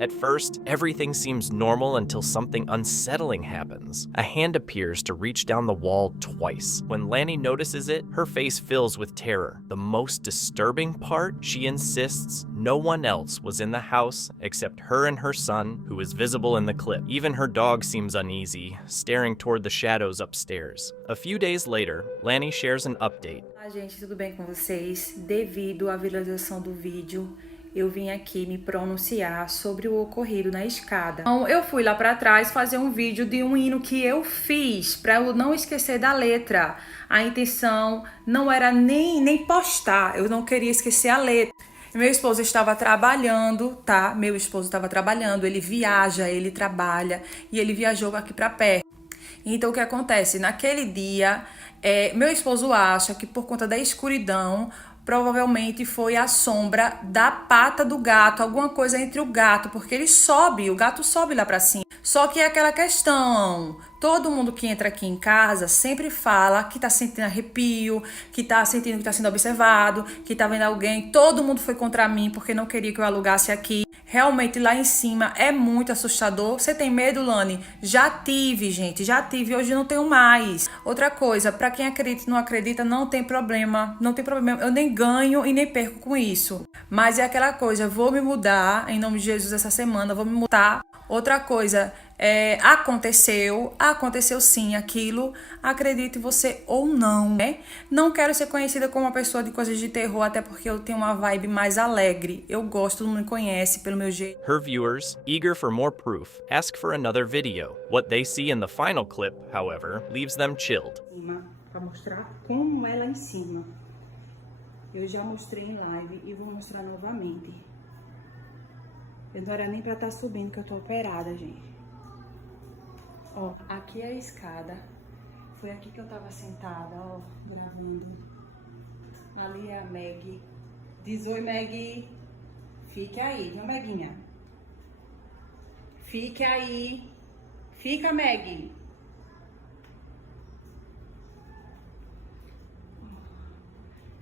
At first, everything seems normal until something unsettling happens. A hand appears to reach down the wall twice. When Lanny notices it, her face fills with terror. The most disturbing part, she insists no one else was in the house except her and her son, who is visible in the clip. Even her dog seems uneasy, staring toward the shadows upstairs. A few days later, Lanny shares an update. Olá, gente, tudo bem com vocês? Devido à viralização do vídeo, eu vim aqui me pronunciar sobre o ocorrido na escada. Então, eu fui lá pra trás fazer um vídeo de um hino que eu fiz, pra eu não esquecer da letra. A intenção não era nem postar, eu não queria esquecer a letra. Meu esposo estava trabalhando, tá? Meu esposo estava trabalhando, ele viaja, ele trabalha e ele viajou aqui pra perto. Então, o que acontece? Naquele dia, meu esposo acha que por conta da escuridão, provavelmente foi a sombra da pata do gato, alguma coisa entre o gato, porque ele sobe, o gato sobe lá pra cima. Só que é aquela questão, todo mundo que entra aqui em casa sempre fala que tá sentindo arrepio, que tá sentindo que tá sendo observado, que tá vendo alguém. Todo mundo foi contra mim porque não queria que eu alugasse aqui. Realmente lá em cima é muito assustador. Você tem medo, Lani? Já tive, gente, já tive, hoje não tenho mais. Outra coisa, pra quem acredita e não acredita, não tem problema, não tem problema. Eu nem ganho e nem perco com isso. Mas é aquela coisa, vou me mudar, em nome de Jesus, essa semana, vou me mudar. Outra coisa, aconteceu sim aquilo, acredite você ou não, né? Não quero ser conhecida como uma pessoa de coisas de terror, até porque eu tenho uma vibe mais alegre. Eu gosto, todo mundo me conhece pelo meu jeito. Her viewers, eager for more proof, ask for another video. What they see in the final clip, however, leaves them chilled. Para mostrar como é lá em cima. Eu já mostrei em live e vou mostrar novamente. Eu não era nem pra estar subindo, que eu tô operada, gente. Ó, aqui é a escada. Foi aqui que eu tava sentada, ó, gravando. Ali é a Meg. Diz oi, Meg. Fique aí, viu, Meguinha? Fique aí. Fica, Meg.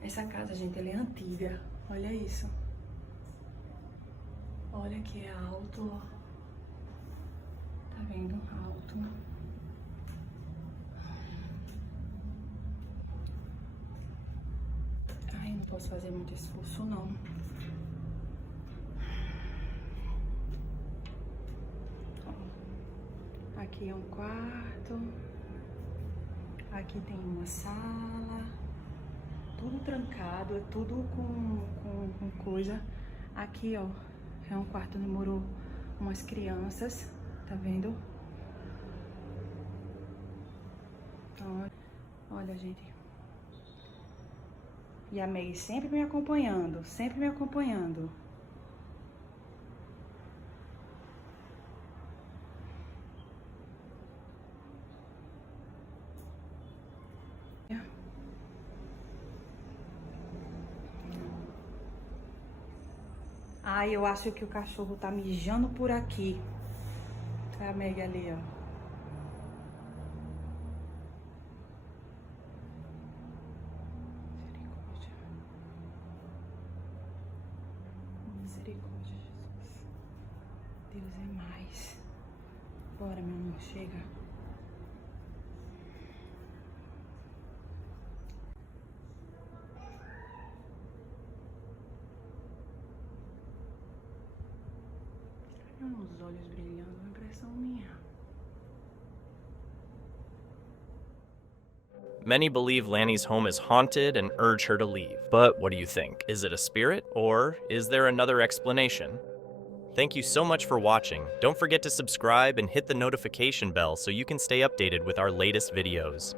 Essa casa, gente, ela é antiga. Olha isso. Olha que é alto. Tá vendo? Alto. Ai, não posso fazer muito esforço, não. Ó, aqui é um quarto. Aqui tem uma sala. Tudo trancado, é tudo com coisa. Aqui, ó, é um quarto onde morou umas crianças, tá vendo? Então, olha, gente. E a May sempre me acompanhando, sempre me acompanhando. Ai, eu acho que o cachorro tá mijando por aqui. Tá a Meg ali, ó. Misericórdia, Jesus. Deus é mais. Bora, meu amor, chega. Os olhos brilhando, uma impressão minha. Many believe Lanny's home is haunted and urge her to leave. But what do you think? Is it a spirit, or is there another explanation? Thank you so much for watching. Don't forget to subscribe and hit the notification bell so you can stay updated with our latest videos.